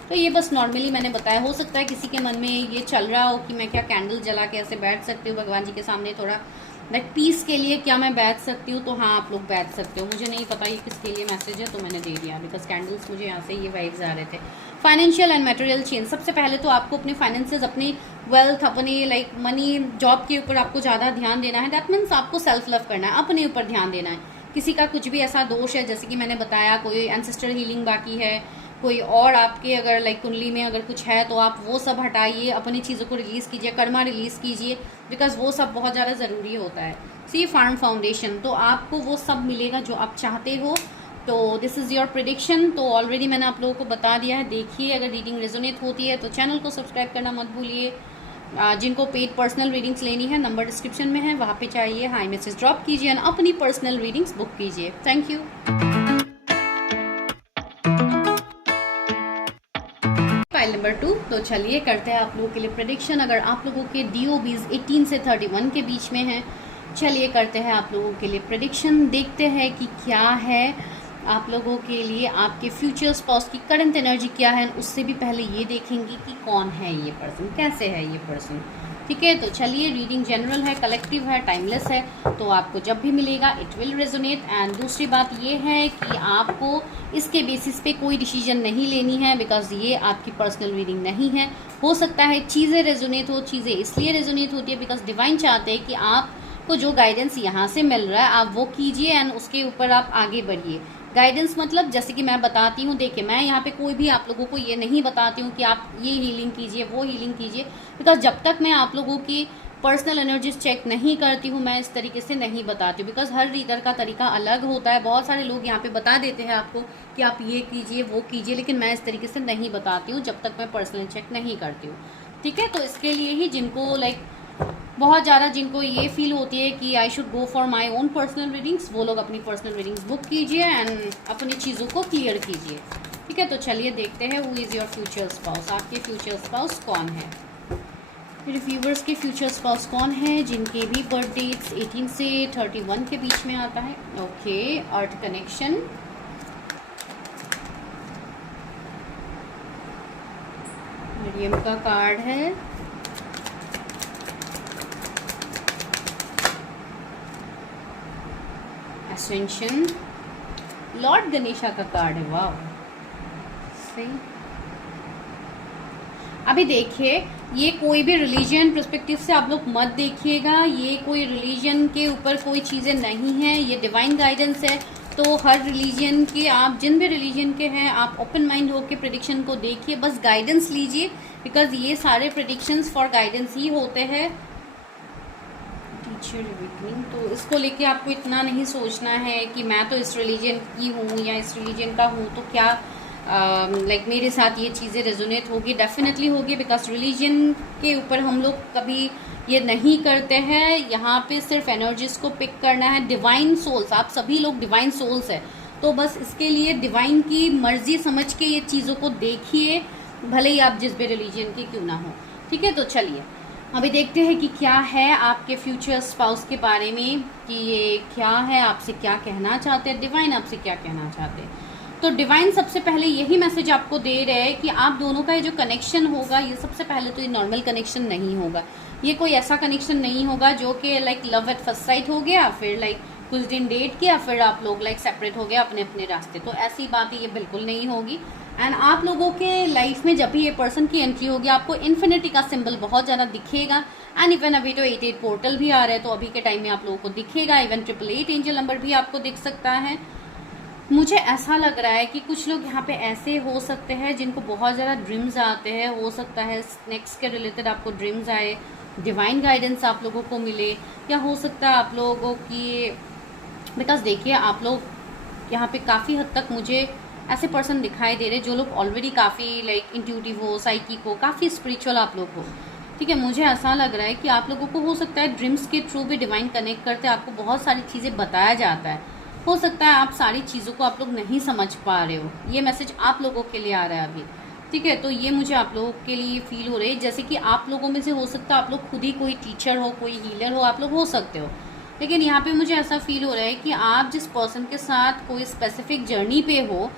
तो ये बस नॉर्मली मैंने बताया। हो सकता है किसी के मन में ये चल रहा हो कि मैं क्या कैंडल जला के ऐसे बैठ सकती हूँ भगवान जी के सामने, थोड़ा लाइक पीस के लिए क्या मैं बैठ सकती हूँ। तो हाँ, आप लोग बैठ सकते हो। मुझे नहीं पता ये किसके लिए मैसेज है, तो मैंने दे दिया, बिकॉज कैंडल्स मुझे यहाँ से ये वाइब्स आ रहे थे। फाइनेंशियल एंड मटेरियल चेंज, सबसे पहले तो आपको अपने फाइनेंसेस, अपनी वेल्थ, अपने लाइक मनी, जॉब के ऊपर आपको ज़्यादा ध्यान देना है। दैट मीन्स आपको सेल्फ लव करना है, अपने ऊपर ध्यान देना है। किसी का कुछ भी ऐसा दोष है, जैसे कि मैंने बताया, कोई एंसेस्टर हीलिंग बाकी है, कोई और आपके अगर लाइक कुंडली में अगर कुछ है, तो आप वो सब हटाइए, अपनी चीज़ों को रिलीज़ कीजिए, कर्मा रिलीज़ कीजिए, बिकॉज वो सब बहुत ज़्यादा ज़रूरी होता है। सी फार्म फाउंडेशन, तो आपको वो सब मिलेगा जो आप चाहते हो। तो दिस इज़ योर प्रेडिक्शन। तो ऑलरेडी मैंने आप लोगों को बता दिया है। देखिए, अगर रीडिंग रेजोनेट होती है तो चैनल को सब्सक्राइब करना मत भूलिए। जिनको पेड पर्सनल रीडिंग्स लेनी है, नंबर डिस्क्रिप्शन में है, वहाँ पे चाहिए, हाई मैसेज ड्रॉप कीजिए और अपनी पर्सनल रीडिंग्स बुक कीजिए। Thank you. File number 2। तो चलिए करते हैं आप लोगों के लिए प्रेडिक्शन। अगर आप लोगों के DOBs 18 से 31 के बीच में हैं, चलिए करते हैं आप लोगों के लिए प्रेडिक्शन। देखते हैं कि क्या है आप लोगों के लिए आपके फ्यूचर स्पाउस की करंट एनर्जी क्या है। उससे भी पहले ये देखेंगे कि कौन है ये पर्सन, कैसे है ये पर्सन, ठीक है। तो चलिए, रीडिंग जनरल है, कलेक्टिव है, टाइमलेस है, तो आपको जब भी मिलेगा इट विल रेजोनेट। एंड दूसरी बात ये है कि आपको इसके बेसिस पे कोई डिसीजन नहीं लेनी है, बिकॉज ये आपकी पर्सनल रीडिंग नहीं है। हो सकता है चीज़ें रेजोनेट हो, चीज़ें इसलिए रेजोनेट होती है बिकॉज डिवाइन चाहते हैं कि आपको जो गाइडेंस यहाँ से मिल रहा है आप वो कीजिए एंड उसके ऊपर आप आगे बढ़िए। गाइडेंस मतलब जैसे कि मैं बताती हूँ, देखिए मैं यहाँ पे कोई भी आप लोगों को ये नहीं बताती हूँ कि आप ये हीलिंग कीजिए, वो हीलिंग कीजिए, बिकॉज जब तक मैं आप लोगों की पर्सनल एनर्जीज चेक नहीं करती हूँ मैं इस तरीके से नहीं बताती हूँ, बिकॉज हर रीडर का तरीका अलग होता है। बहुत सारे लोग यहाँ पे बता देते हैं आपको कि आप ये कीजिए, वो कीजिए, लेकिन मैं इस तरीके से नहीं बताती हूँ जब तक मैं पर्सनल चेक नहीं करती हूँ, ठीक है। तो इसके लिए ही जिनको लाइक बहुत ज़्यादा जिनको ये फील होती है कि I should go for my own personal readings, वो लोग अपनी पर्सनल रीडिंग्स बुक कीजिए एंड अपनी चीज़ों को क्लियर कीजिए, ठीक है। तो चलिए देखते हैं who is your future spouse. आपके फ्यूचर स्पाउस कौन है, मेरे व्यूवर्स के फ्यूचर स्पाउस कौन है जिनके भी बर्थ डेट्स 18 से 31 के बीच में आता है। ओके, अर्थ कनेक्शन, मरियम का कार्ड है, Ascension, लॉर्ड गणेशा का कार्ड है, वाह सही। अभी देखिए, ये कोई भी रिलीजन पर्सपेक्टिव से आप लोग मत देखिएगा, ये कोई रिलीजन के ऊपर कोई चीज़ें नहीं है, ये डिवाइन गाइडेंस है। तो हर रिलीजन के, आप जिन भी रिलीजन के हैं, आप ओपन माइंड होकर प्रेडिक्शन को देखिए, बस गाइडेंस लीजिए, बिकॉज ये सारे प्रेडिक्शंस फॉर गाइडेंस ही होते हैं। टीचर अवेकनिंग, तो इसको लेके आपको इतना नहीं सोचना है कि मैं तो इस रिलीजन की हूँ या इस रिलीजन का हूँ, तो क्या लाइक मेरे साथ ये चीज़ें रेजोनेट होगी। डेफिनेटली होगी, बिकॉज रिलीजन के ऊपर हम लोग कभी ये नहीं करते हैं। यहाँ पे सिर्फ एनर्जीज को पिक करना है। डिवाइन सोल्स, आप सभी लोग डिवाइन सोल्स है, तो बस इसके लिए डिवाइन की मर्जी समझ के ये चीज़ों को देखिए, भले ही आप जिस भी रिलीजन के क्यों ना हो। ठीक है, तो चलिए अभी देखते हैं कि क्या है आपके फ्यूचर स्पाउस के बारे में, कि ये क्या है, आपसे क्या कहना चाहते हैं, डिवाइन आपसे क्या कहना चाहते हैं। तो डिवाइन सबसे पहले यही मैसेज आपको दे रहे हैं कि आप दोनों का ये जो कनेक्शन होगा, ये सबसे पहले तो ये नॉर्मल कनेक्शन नहीं होगा, ये कोई ऐसा कनेक्शन नहीं होगा जो कि like love at first sight हो गया, फिर लाइक कुछ दिन डेट किया, फिर आप लोग लाइक सेपरेट हो गए अपने अपने रास्ते। तो ऐसी बात ये बिल्कुल नहीं होगी। एंड आप लोगों के लाइफ में जब भी ये पर्सन की एंट्री होगी, आपको इन्फिनिटी का सिंबल बहुत ज़्यादा दिखेगा। एंड इवन अभी तो 88 पोर्टल भी आ रहा है, तो अभी के टाइम में आप लोगों को दिखेगा। इवन 888 एंजल नंबर भी आपको दिख सकता है। मुझे ऐसा लग रहा है कि कुछ लोग यहाँ पे ऐसे हो सकते हैं जिनको बहुत ज़्यादा ड्रीम्स आते हैं। हो सकता है स्नेक्स के रिलेटेड आपको ड्रीम्स आए, डिवाइन गाइडेंस आप लोगों को मिले, या हो सकता है आप लोगों की, बिकॉज देखिए आप लोग यहाँ पे काफ़ी हद तक मुझे ऐसे पर्सन दिखाई दे रहे जो लोग ऑलरेडी काफ़ी लाइक इंट्यूटिव हो, साइकिक हो, काफ़ी स्पिरिचुअल आप लोग हो। ठीक है, मुझे ऐसा लग रहा है कि आप लोगों को हो सकता है ड्रीम्स के थ्रू भी डिवाइन कनेक्ट करते आपको बहुत सारी चीज़ें बताया जाता है। हो सकता है आप सारी चीज़ों को आप लोग नहीं समझ पा रहे हो, ये मैसेज आप लोगों के लिए आ रहा है अभी। ठीक है, तो ये मुझे आप लोगों के लिए फील हो रही है जैसे कि आप लोगों में से हो सकता है आप लोग खुद ही कोई टीचर हो, कोई हीलर हो, आप लोग हो सकते हो। लेकिन यहाँ पे मुझे ऐसा फील हो रहा है कि आप जिस पर्सन के साथ कोई स्पेसिफिक जर्नी पे हो,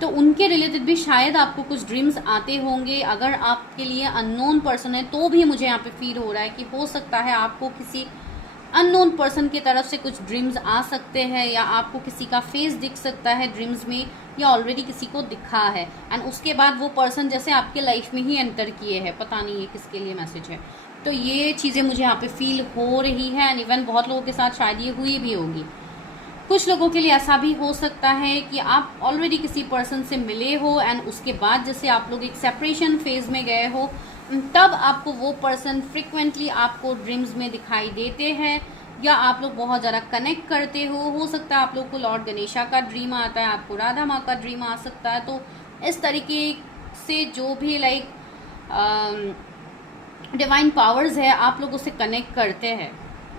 तो उनके रिलेटेड भी शायद आपको कुछ ड्रीम्स आते होंगे। अगर आपके लिए अननोन पर्सन है तो भी मुझे यहाँ पे फील हो रहा है कि हो सकता है आपको किसी अननोन पर्सन की तरफ से कुछ ड्रीम्स आ सकते हैं, या आपको किसी का फेस दिख सकता है ड्रीम्स में, या ऑलरेडी किसी को दिखा है एंड उसके बाद वो पर्सन जैसे आपके लाइफ में ही एंटर किए हैं। पता नहीं ये किसके लिए मैसेज है। तो ये चीज़ें मुझे यहाँ पे फील हो रही है एंड इवन बहुत लोगों के साथ शायद ये हुई भी होगी। कुछ लोगों के लिए ऐसा भी हो सकता है कि आप ऑलरेडी किसी पर्सन से मिले हो एंड उसके बाद जैसे आप लोग एक सेपरेशन फेज में गए हो, तब आपको वो पर्सन फ्रिक्वेंटली आपको ड्रीम्स में दिखाई देते हैं, या आप लोग बहुत ज़्यादा कनेक्ट करते हो सकता है आप लोग को लॉर्ड गणेशा का ड्रीम आता है, आपको राधा माँ का ड्रीम आ सकता है। तो इस तरीके से जो भी लाइक डिवाइन पावर्स है आप लोग उससे कनेक्ट करते हैं।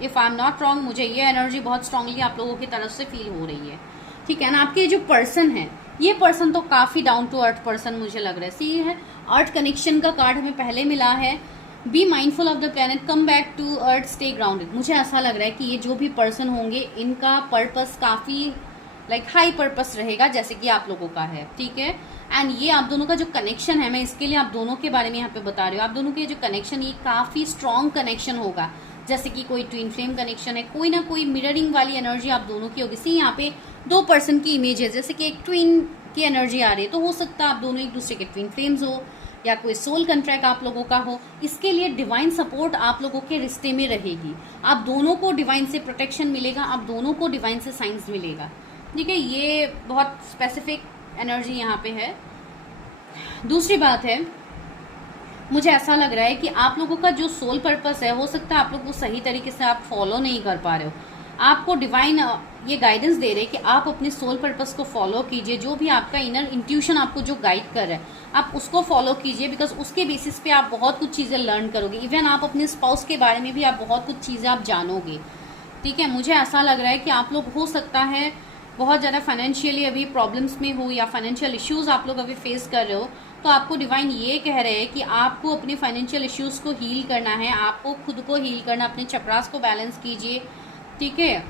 If I am not wrong, मुझे ये एनर्जी बहुत स्ट्रांगली आप लोगों की तरफ से फील हो रही है। ठीक है ना, आपके जो पर्सन है, ये पर्सन तो काफ़ी डाउन टू अर्थ पर्सन मुझे लग रहा है। सी है अर्थ कनेक्शन का कार्ड हमें पहले मिला है, be mindful of the planet, come back to earth, stay grounded. मुझे ऐसा लग रहा है कि ये जो भी पर्सन होंगे इनका पर्पस काफ़ी लाइक हाई पर्पस रहेगा, जैसे कि आप लोगों का है। ठीक है, एंड ये आप दोनों का जो कनेक्शन है, मैं इसके लिए आप दोनों के बारे में यहाँ पे बता रही हूँ, आप दोनों के जो कनेक्शन ये काफ़ी स्ट्रॉन्ग कनेक्शन होगा, जैसे कि कोई ट्विन फ्लेम कनेक्शन है, कोई ना कोई मिररिंग वाली एनर्जी आप दोनों की होगी। सी यहाँ पे दो पर्सन की इमेज है, जैसे कि एक ट्विन की एनर्जी आ रही है, तो हो सकता है आप दोनों एक दूसरे के ट्विन फ्लेम्स हो, या कोई सोल कंट्रैक्ट आप लोगों का हो। इसके लिए डिवाइन सपोर्ट आप लोगों के रिश्ते में रहेगी, आप दोनों को डिवाइन से प्रोटेक्शन मिलेगा, आप दोनों को डिवाइन से साइंस मिलेगा। ठीक है, ये बहुत स्पेसिफिक एनर्जी यहाँ पे है। दूसरी बात है, मुझे ऐसा लग रहा है कि आप लोगों का जो सोल पर्पस है, हो सकता है आप लोग वो सही तरीके से आप फॉलो नहीं कर पा रहे हो। आपको डिवाइन ये गाइडेंस दे रहे हैं कि आप अपने सोल पर्पस को फॉलो कीजिए, जो भी आपका इनर इंट्यूशन आपको जो गाइड कर रहा है आप उसको फॉलो कीजिए, बिकॉज उसके बेसिस पे आप बहुत कुछ चीज़ें लर्न करोगे। इवन आप अपने स्पाउस के बारे में भी आप बहुत कुछ चीज़ें आप जानोगे। ठीक है, मुझे ऐसा लग रहा है कि आप लोग हो सकता है बहुत ज़्यादा फाइनेंशियली अभी प्रॉब्लम्स में हो, या फाइनेंशियल इश्यूज आप लोग अभी फेस कर रहे हो, तो आपको डिवाइन ये कह रहे हैं कि आपको अपने फाइनेंशियल इश्यूज को हील करना है, आपको खुद को हील करना, अपने चक्रास को बैलेंस कीजिए। ठीक है,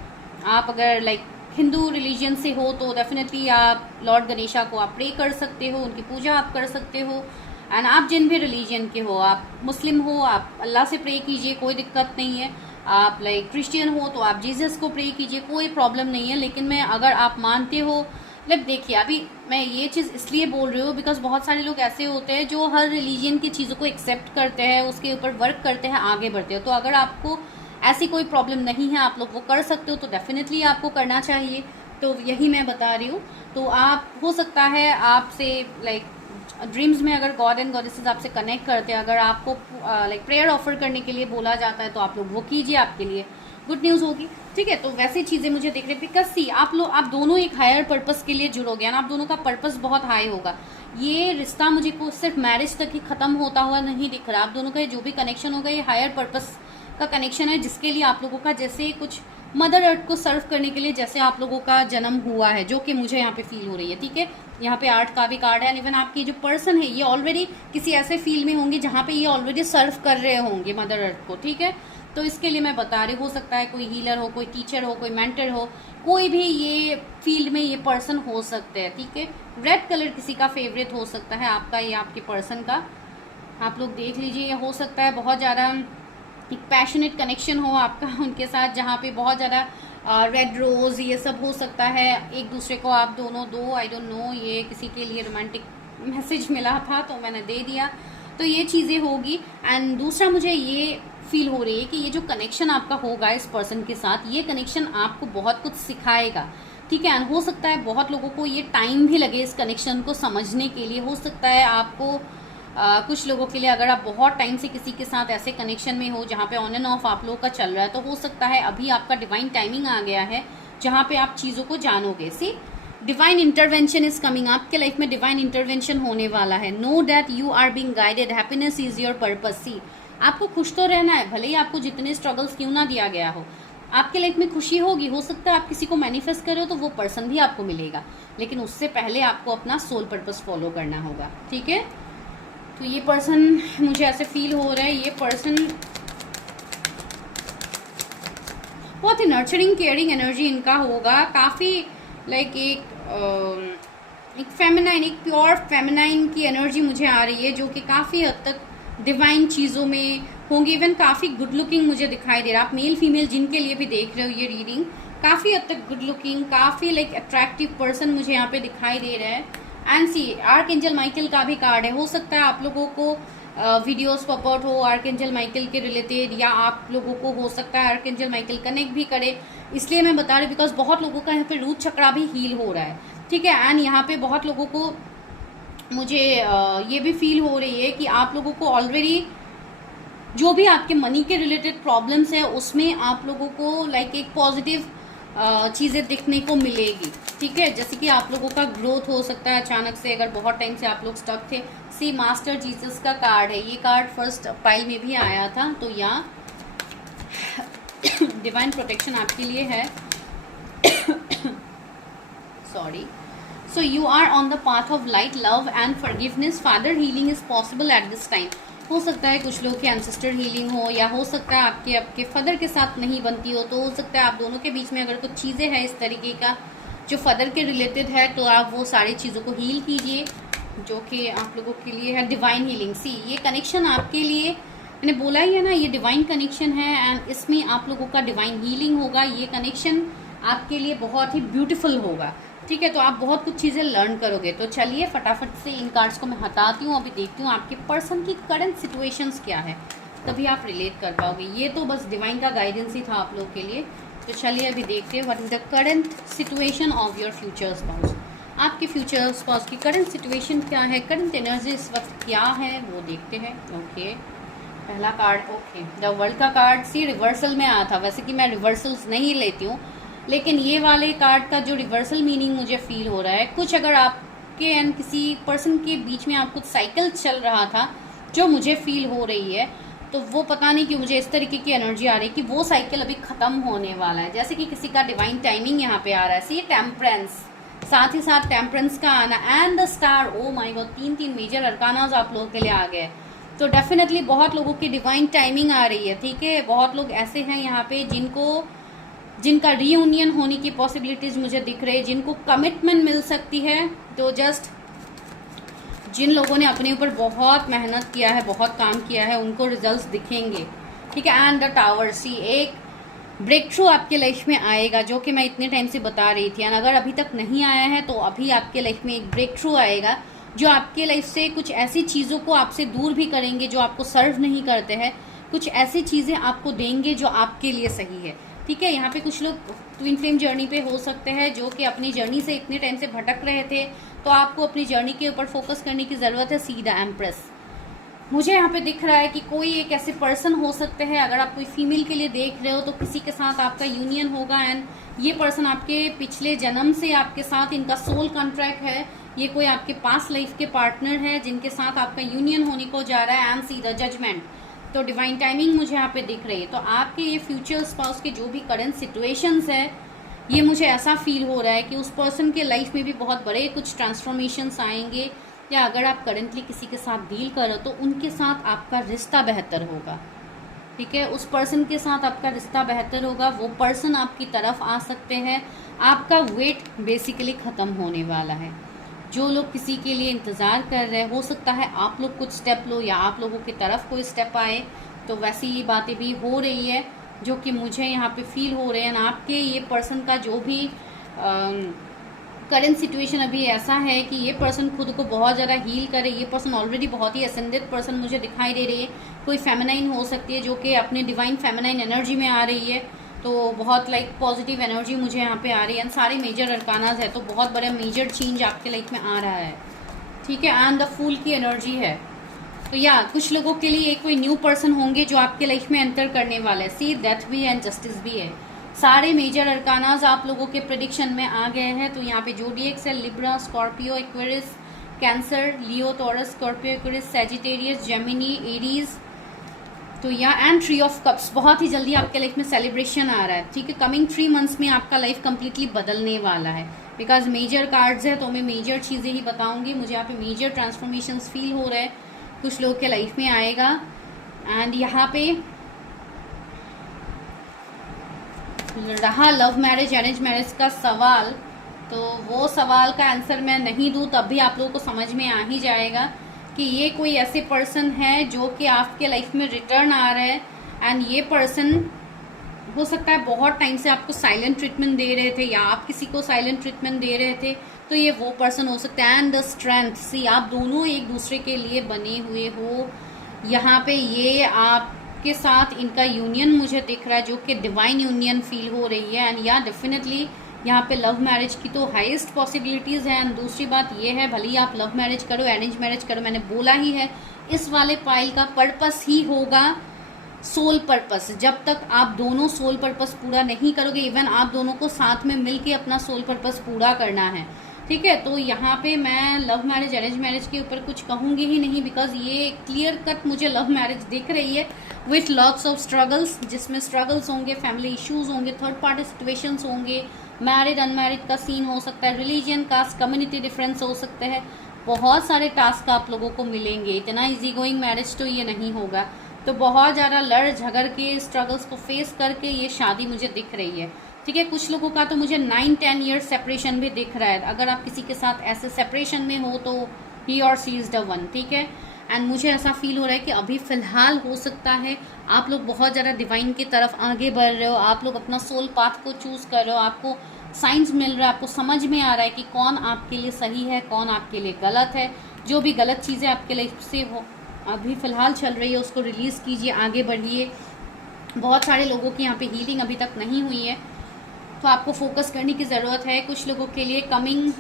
आप अगर लाइक हिंदू रिलीजन से हो तो डेफिनेटली आप लॉर्ड गणेशा को आप प्रे कर सकते हो, उनकी पूजा आप कर सकते हो। एंड आप जिन भी रिलीजन के हो, आप मुस्लिम हो आप अल्लाह से प्रे कीजिए, कोई दिक्कत नहीं है। आप लाइक क्रिश्चियन हो तो आप जीसस को प्रे कीजिए, कोई प्रॉब्लम नहीं है। लेकिन मैं अगर आप मानते हो मतलब देखिए, अभी मैं ये चीज़ इसलिए बोल रही हूँ बिकॉज बहुत सारे लोग ऐसे होते हैं जो हर रिलीजन की चीज़ों को एक्सेप्ट करते हैं, उसके ऊपर वर्क करते हैं, आगे बढ़ते हो। तो अगर आपको ऐसी कोई प्रॉब्लम नहीं है, आप लोग वो कर सकते हो, तो डेफिनेटली आपको करना चाहिए। तो यही मैं बता रही हूँ। तो आप, हो सकता है आपसे लाइक ड्रीम्स में अगर गॉड एंड गॉडेसेस आपसे कनेक्ट करते हैं, अगर आपको लाइक प्रेयर ऑफर करने के लिए बोला जाता है, तो आप लोग वो कीजिए, आपके लिए गुड न्यूज़ होगी। ठीक है, तो वैसी चीज़ें मुझे दिख रही, बिकॉज सी आप दोनों एक हायर पर्पस के लिए जुड़ोगे ना, आप दोनों का पर्पस बहुत हाई होगा। ये रिश्ता मुझे को सिर्फ मैरिज तक ही खत्म होता हुआ नहीं दिख रहा। आप दोनों का जो भी कनेक्शन होगा, ये हायर पर्पस का कनेक्शन है, जिसके लिए आप लोगों का जैसे कुछ मदर अर्थ को सर्व करने के लिए जैसे आप लोगों का जन्म हुआ है, जो कि मुझे यहाँ पे फील हो रही है। ठीक है, यहाँ पे 8 का भी कार्ड है, एंड इवन आपकी जो पर्सन है ये ऑलरेडी किसी ऐसे फील्ड में होंगे जहाँ पे ये ऑलरेडी सर्व कर रहे होंगे मदर अर्थ को। ठीक है, तो इसके लिए मैं बता रही, हो सकता है कोई हीलर हो, कोई टीचर हो, कोई मेंटर हो, कोई भी ये फील्ड में ये पर्सन हो सकते हैं। ठीक है, रेड कलर किसी का फेवरेट हो सकता है, आपका या आपके पर्सन का। आप लोग देख लीजिए, ये हो सकता है बहुत ज़्यादा एक पैशनेट कनेक्शन हो आपका उनके साथ, जहाँ पे बहुत ज़्यादा रेड रोज ये सब हो सकता है। एक दूसरे को आप दोनों दो, आई डोंट नो, ये किसी के लिए रोमांटिक मैसेज मिला था तो मैंने दे दिया। तो ये चीज़ें होगी। एंड दूसरा मुझे ये फील हो रही है कि ये जो कनेक्शन आपका होगा इस पर्सन के साथ, ये कनेक्शन आपको बहुत कुछ सिखाएगा। ठीक है, एंड हो सकता है बहुत लोगों को ये टाइम भी लगे इस कनेक्शन को समझने के लिए। हो सकता है आपको कुछ लोगों के लिए, अगर आप बहुत टाइम से किसी के साथ ऐसे कनेक्शन में हो जहाँ पे ऑन एंड ऑफ आप लोगों का चल रहा है, तो हो सकता है अभी आपका डिवाइन टाइमिंग आ गया है जहाँ पे आप चीज़ों को जानोगे। See, divine intervention is coming, आपके लाइफ में डिवाइन इंटरवेंशन होने वाला है। Know that you are being guided, happiness is your purpose. See, आपको खुश तो रहना है, भले ही आपको जितने स्ट्रगल्स क्यों ना दिया गया हो, आपके लाइफ में खुशी होगी। हो सकता है आप किसी को मैनिफेस्ट करो तो वो पर्सन भी आपको मिलेगा, लेकिन उससे पहले आपको अपना सोल पर्पस फॉलो करना होगा। ठीक है, तो ये पर्सन, मुझे ऐसे फील हो रहा है, ये पर्सन बहुत ही नर्चरिंग केयरिंग एनर्जी इनका होगा। काफ़ी लाइक एक फेमिनाइन, एक प्योर फेमिनाइन की एनर्जी मुझे आ रही है, जो कि काफ़ी हद तक डिवाइन चीज़ों में होंगी। इवन काफ़ी गुड लुकिंग मुझे दिखाई दे रहा है। आप मेल फीमेल जिनके लिए भी देख रहे हो ये रीडिंग, काफ़ी हद तक गुड लुकिंग, काफ़ी लाइक अट्रैक्टिव पर्सन मुझे यहाँ पे दिखाई दे रहा है। एंड सी, आर्कएंजल माइकल का भी कार्ड है। हो सकता है आप लोगों को वीडियोस पॉप आउट हो आर्कएंजल माइकल के रिलेटेड, या आप लोगों को हो सकता है आर्कएंजल माइकल कनेक्ट भी करे। इसलिए मैं बता रही हूँ बिकॉज बहुत लोगों का यहाँ पे रूट चक्रा भी हील हो रहा है। ठीक है, एंड यहाँ पे बहुत लोगों को मुझे ये भी फील हो रही है कि आप लोगों को ऑलरेडी जो भी आपके मनी के रिलेटेड प्रॉब्लम्स है उसमें आप लोगों को लाइक एक पॉजिटिव चीज़ें दिखने को मिलेगी। ठीक है, जैसे कि आप लोगों का ग्रोथ हो सकता है अचानक से, अगर बहुत टाइम से आप लोग स्टक थे। सी, मास्टर जीसस का कार्ड है, ये कार्ड फर्स्ट पाइल में भी आया था, तो यहाँ डिवाइन प्रोटेक्शन आपके लिए है। Sorry. So you are on the path of light, love and forgiveness. Father healing is possible at this time. हो सकता है कुछ लोग के एंसेस्टर हीलिंग हो, या हो सकता है आपके फादर के साथ नहीं बनती हो, तो हो सकता है आप दोनों के बीच में अगर कुछ चीज़ें हैं इस तरीके का जो फादर के रिलेटेड है, तो आप वो सारी चीज़ों को हील कीजिए, जो कि आप लोगों के लिए है डिवाइन हीलिंग। सी, ये कनेक्शन आपके लिए, मैंने बोला ही है ना, ये डिवाइन कनेक्शन है एंड इसमें आप लोगों का डिवाइन हीलिंग होगा। ये कनेक्शन आपके लिए बहुत ही ब्यूटीफुल होगा। ठीक है, तो आप बहुत कुछ चीज़ें लर्न करोगे। तो चलिए फटाफट से इन कार्ड्स को मैं हटाती हूँ, अभी देखती हूँ आपके पर्सन की करंट सिचुएशंस क्या है, तभी आप रिलेट कर पाओगे। ये तो बस डिवाइन का गाइडेंस ही था आप लोग के लिए। तो चलिए अभी देखते हैं what is the current situation of your future spouse. आपके फ्यूचर स्पाउस की करंट सिचुएशन क्या है, करंट एनर्जी इस वक्त क्या है, वो देखते हैं। ओके, पहला कार्ड, ओके, द वर्ल्ड का कार्ड। सी, रिवर्सल में आया था। वैसे कि मैं रिवर्सल्स नहीं लेती हूँ, लेकिन ये वाले कार्ड का जो रिवर्सल मीनिंग मुझे फील हो रहा है, कुछ अगर आपके एंड किसी पर्सन के बीच में आप कुछ साइकिल चल रहा था जो मुझे फील हो रही है, तो वो पता नहीं क्यों मुझे इस तरीके की एनर्जी आ रही है कि वो साइकिल अभी खत्म होने वाला है। जैसे कि किसी का डिवाइन टाइमिंग यहाँ पे आ रहा है। सी, टेम्परेंस, साथ ही साथ टेम्परेंस का आना and the star. Oh my god, 3 major arcanas आप लोगों के लिए आ गए। तो डेफिनेटली बहुत लोगों की डिवाइन टाइमिंग आ रही है। ठीक है, बहुत लोग ऐसे हैं यहाँ पे जिनका रीयूनियन होने की पॉसिबिलिटीज मुझे दिख रही है, जिनको कमिटमेंट मिल सकती है। तो जस्ट जिन लोगों ने अपने ऊपर बहुत मेहनत किया है, बहुत काम किया है, उनको रिजल्ट्स दिखेंगे। ठीक है, एंड द टावर। सी, एक ब्रेक थ्रू आपके लाइफ में आएगा, जो कि मैं इतने टाइम से बता रही थी। एंड अगर अभी तक नहीं आया है तो अभी आपके लाइफ में एक ब्रेक थ्रू आएगा, जो आपके लाइफ से कुछ ऐसी चीज़ों को आपसे दूर भी करेंगे जो आपको सर्व नहीं करते हैं, कुछ ऐसी चीज़ें आपको देंगे जो आपके लिए सही है। ठीक है, यहाँ पे कुछ लोग ट्विन फ्लेम जर्नी पे हो सकते हैं जो कि अपनी जर्नी से इतने टाइम से भटक रहे थे, तो आपको अपनी जर्नी के ऊपर फोकस करने की ज़रूरत है। सी द एम्प्रेस मुझे यहाँ पे दिख रहा है कि कोई एक ऐसे पर्सन हो सकते हैं, अगर आप कोई फीमेल के लिए देख रहे हो तो किसी के साथ आपका यूनियन होगा। एंड ये पर्सन आपके पिछले जन्म से आपके साथ इनका सोल कॉन्ट्रैक्ट है, ये कोई आपके पास लाइफ के पार्टनर है जिनके साथ आपका यूनियन होने को जा रहा है। एंड सी द जजमेंट, तो डिवाइन टाइमिंग मुझे यहाँ पे दिख रही है। तो आपके ये फ्यूचर स्पाउस के जो भी करंट सिचुएशंस है, ये मुझे ऐसा फील हो रहा है कि उस पर्सन के लाइफ में भी बहुत बड़े कुछ ट्रांसफॉर्मेशंस आएंगे, या अगर आप करंटली किसी के साथ डील करो तो उनके साथ आपका रिश्ता बेहतर होगा। ठीक है, उस पर्सन के साथ आपका रिश्ता बेहतर होगा, वो पर्सन आपकी तरफ आ सकते हैं, आपका वेट बेसिकली ख़त्म होने वाला है। जो लोग किसी के लिए इंतज़ार कर रहे हैं, हो सकता है आप लोग कुछ स्टेप लो या आप लोगों की तरफ कोई स्टेप आए, तो वैसी ही बातें भी हो रही है जो कि मुझे यहाँ पे फील हो रहे हैं। आपके ये पर्सन का जो भी करंट सिचुएशन अभी ऐसा है कि ये पर्सन खुद को बहुत ज़्यादा हील करे। ये पर्सन ऑलरेडी बहुत ही असेंडेड पर्सन मुझे दिखाई दे रही है। कोई फेमिनाइन हो सकती है जो कि अपने डिवाइन फेमिनाइन एनर्जी में आ रही है, तो बहुत लाइक पॉजिटिव एनर्जी मुझे यहाँ पे आ रही है। एंड सारे मेजर अरकानाज है, तो बहुत बड़ा मेजर चेंज आपके लाइफ में आ रहा है। ठीक है, एंड द फूल की एनर्जी है। तो या कुछ लोगों के लिए कोई न्यू पर्सन होंगे जो आपके लाइफ में एंटर करने वाले हैं। सी डेथ भी एंड जस्टिस भी है। सारे मेजर अरकानाज आप लोगों के प्रेडिक्शन में आ गए हैं। तो यहाँ पे जोडिएक्स है, Libra, Scorpio, Aquarius, Cancer, Leo, Taurus, Scorpio, Aquarius, Sagittarius, Gemini, Aries. तो या एंड ट्री ऑफ कप्स, बहुत ही जल्दी आपके लाइफ में सेलिब्रेशन आ रहा है। ठीक है, कमिंग 3 मंथ्स में आपका लाइफ कंप्लीटली बदलने वाला है। बिकॉज मेजर कार्ड्स है तो मैं मेजर चीज़ें ही बताऊंगी। मुझे यहाँ पे मेजर ट्रांसफॉर्मेशंस फील हो रहे हैं, कुछ लोग के लाइफ में आएगा। एंड यहाँ पे रहा लव मैरिज अरेंज मैरिज का सवाल, तो वो सवाल का आंसर मैं नहीं दूँ तब भी आप लोगों को समझ में आ ही जाएगा कि ये कोई ऐसे पर्सन है जो कि आपके लाइफ में रिटर्न आ रहे हैं। एंड ये पर्सन हो सकता है बहुत टाइम से आपको साइलेंट ट्रीटमेंट दे रहे थे, या आप किसी को साइलेंट ट्रीटमेंट दे रहे थे, तो ये वो पर्सन हो सकता है। एंड द स्ट्रेंथ, सी आप दोनों एक दूसरे के लिए बने हुए हो। यहाँ पे ये आपके साथ इनका यूनियन मुझे दिख रहा है जो कि डिवाइन यूनियन फील हो रही है। एंड या डेफिनेटली यहाँ पे लव मैरिज की तो हाईएस्ट पॉसिबिलिटीज़ है। एंड दूसरी बात ये है, भले ही आप लव मैरिज करो अरेंज मैरिज करो, मैंने बोला ही है इस वाले पाइल का पर्पस ही होगा सोल पर्पस। जब तक आप दोनों सोल पर्पस पूरा नहीं करोगे, इवन आप दोनों को साथ में मिलके अपना सोल पर्पस पूरा करना है। ठीक है, तो यहाँ पे मैं लव मैरिज अरेंज मैरिज के ऊपर कुछ कहूँगी ही नहीं, बिकॉज ये क्लियर कट मुझे लव मैरिज दिख रही है विथ लॉट्स ऑफ स्ट्रगल्स, जिसमें स्ट्रगल्स होंगे, फैमिली इश्यूज होंगे, थर्ड पार्टी सिचुएशंस होंगे, मैरिड अनमैरिड का सीन हो सकता है, रिलीजन, कास्ट, कम्युनिटी डिफरेंस हो सकते हैं, बहुत सारे टास्क आप लोगों को मिलेंगे। इतना इजी गोइंग मैरिज तो ये नहीं होगा, तो बहुत ज़्यादा लड़ झगड़ के स्ट्रगल्स को फेस करके ये शादी मुझे दिख रही है। ठीक है, कुछ लोगों का तो मुझे 9-10 ईयर्स सेपरेशन भी दिख रहा है। अगर आप किसी के साथ ऐसे सेपरेशन में हो तो ही और सी इज़ द वन। ठीक है, एंड मुझे ऐसा फील हो रहा है कि अभी फ़िलहाल हो सकता है आप लोग बहुत ज़्यादा डिवाइन की तरफ आगे बढ़ रहे हो, आप लोग अपना सोल पाथ को चूज़ कर रहे हो, आपको साइंस मिल रहा है, आपको समझ में आ रहा है कि कौन आपके लिए सही है, कौन आपके लिए गलत है। जो भी गलत चीज़ें आपके लाइफ से वो अभी फ़िलहाल चल रही है उसको रिलीज़ कीजिए, आगे बढ़िए। बहुत सारे लोगों की यहाँ पे हीलिंग अभी तक नहीं हुई है, तो आपको फोकस करने की ज़रूरत है। कुछ लोगों के लिए कमिंग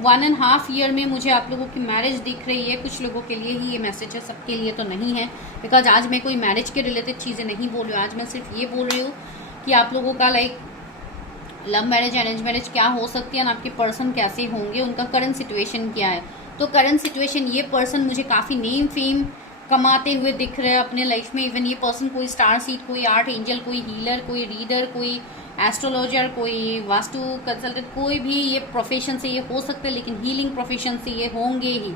1.5 ईयर में मुझे आप लोगों की मैरिज दिख रही है। कुछ लोगों के लिए ही ये मैसेज है, सबके लिए तो नहीं है, बिकॉज आज मैं कोई मैरिज के रिलेटेड चीज़ें नहीं बोल रही हूँ। आज मैं सिर्फ ये बोल रही हूँ कि आप लोगों का like love marriage arrange marriage क्या हो सकती है, और आपके पर्सन कैसे होंगे, उनका करंट सिचुएशन क्या है। तो करंट सिचुएशन, ये पर्सन मुझे काफ़ी नेम फेम कमाते हुए दिख रहे हैं अपने लाइफ में। इवन ये पर्सन कोई स्टार सीड, कोई आर्ट एंजल, कोई हीलर, कोई रीडर, कोई एस्ट्रोलॉजर, कोई वास्तु कंसल्टेंट, कोई भी ये प्रोफेशन से ये हो सकते हैं, लेकिन हीलिंग प्रोफेशन से ये होंगे ही,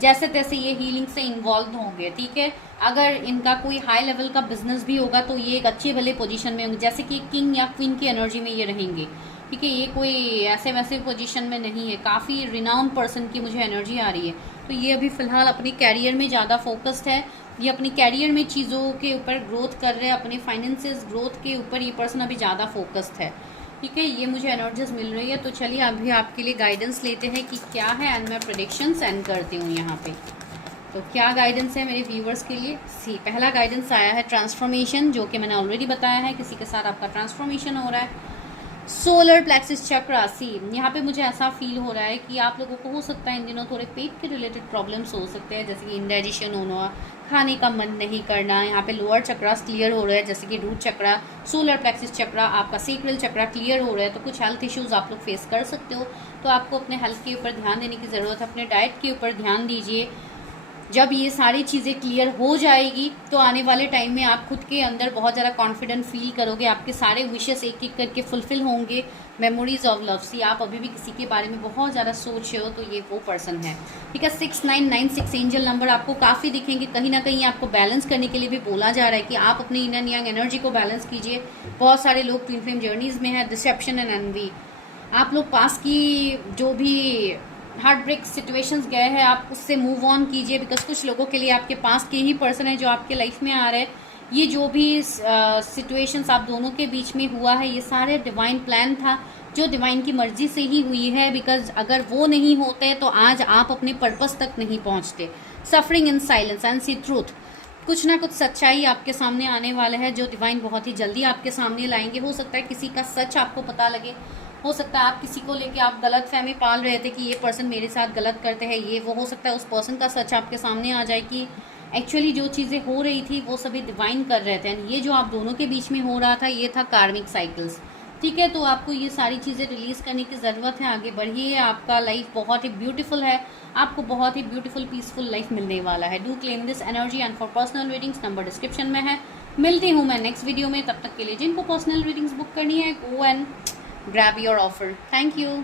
जैसे तैसे ये हीलिंग से इन्वॉल्व होंगे। ठीक है, अगर इनका कोई हाई लेवल का बिजनेस भी होगा तो ये एक अच्छे भले पोजीशन में होंगे, जैसे कि किंग या क्वीन की एनर्जी में ये रहेंगे। ठीक है, ये कोई ऐसे वैसे पोजीशन में नहीं है, काफ़ी रिनाउंड पर्सन की मुझे एनर्जी आ रही है। तो ये अभी फ़िलहाल अपने कैरियर में ज़्यादा फोकस्ड है, ये अपनी कैरियर में चीज़ों के ऊपर ग्रोथ कर रहे हैं, अपने फाइनेंसेस ग्रोथ के ऊपर ये पर्सन अभी ज़्यादा फोकस्ड है। ठीक है, ये मुझे एनर्जीज मिल रही है। तो चलिए अभी आपके लिए गाइडेंस लेते हैं कि क्या है, एंड मैं प्रेडिक्शन सेंड करती हूँ यहाँ पे। तो क्या गाइडेंस है मेरे व्यूवर्स के लिए। सी, पहला गाइडेंस आया है ट्रांसफॉर्मेशन, जो कि मैंने ऑलरेडी बताया है, किसी के साथ आपका ट्रांसफॉर्मेशन हो रहा है। सोलर प्लेक्सिस चक्र, सी, यहाँ पे मुझे ऐसा फील हो रहा है कि आप लोगों को हो सकता है इन दिनों थोड़े पेट के रिलेटेड प्रॉब्लम्स हो सकते हैं, जैसे कि इंडाइजेशन होना, खाने का मन नहीं करना। यहाँ पे लोअर चक्रास क्लियर हो रहा है, जैसे कि रूट चक्रा, सोलर प्लेक्सिस चक्रा, आपका सेक्रल चक्रा क्लियर हो रहा है। तो कुछ हेल्थ इश्यूज आप लोग फेस कर सकते हो, तो आपको अपने हेल्थ के ऊपर ध्यान देने की ज़रूरत है, अपने डाइट के ऊपर ध्यान दीजिए। जब ये सारी चीज़ें क्लियर हो जाएगी तो आने वाले टाइम में आप खुद के अंदर बहुत ज़्यादा कॉन्फिडेंट फील करोगे, आपके सारे विशेस एक एक करके फुलफिल होंगे। मेमोरीज ऑफ लव, सी, आप अभी भी किसी के बारे में बहुत ज़्यादा सोच रहे हो, तो ये वो पर्सन है। ठीक है, 6996 एंजल नंबर आपको काफ़ी दिखेंगे। कहीं ना कहीं आपको बैलेंस करने के लिए भी बोला जा रहा है कि आप अपनी इनर यंग एनर्जी को बैलेंस कीजिए। बहुत सारे लोग ट्विन फ्लेम जर्नीज में है, डिसेप्शन एंड एनवी। आप लोग पास की जो भी हार्ट ब्रेक सिचुएशंस गए हैं, आप उससे मूव ऑन कीजिए, बिकॉज कुछ लोगों के लिए आपके पास के ही पर्सन है जो आपके लाइफ में आ रहे हैं। ये जो भी सिचुएशंस आप दोनों के बीच में हुआ है, ये सारे डिवाइन प्लान था, जो डिवाइन की मर्जी से ही हुई है। बिकॉज अगर वो नहीं होते तो आज आप अपने पर्पस तक नहीं पहुंचते। Suffering in silence and see truth, कुछ ना कुछ सच्चाई आपके सामने आने वाला है, जो डिवाइन बहुत ही जल्दी आपके सामने लाएंगे। हो सकता है किसी का सच आपको पता लगे, हो सकता है आप किसी को लेके आप गलत फहमी पाल रहे थे कि ये पर्सन मेरे साथ गलत करते हैं, ये वो, हो सकता है उस पर्सन का सच आपके सामने आ जाए कि एक्चुअली जो चीज़ें हो रही थी वो सभी डिवाइन कर रहे थे। एंड ये जो आप दोनों के बीच में हो रहा था, ये था कार्मिक साइकिल्स। ठीक है, तो आपको ये सारी चीज़ें रिलीज करने की ज़रूरत है। आगे बढ़िए, आपका लाइफ बहुत ही ब्यूटीफुल है, आपको बहुत ही ब्यूटीफुल पीसफुल लाइफ मिलने वाला है। Do claim this energy and for personal readings number description में है। मिलती हूँ मैं नेक्स्ट वीडियो में, तब तक के लिए जिनको पर्सनल रीडिंग्स बुक करनी है, go and grab your offer. Thank you.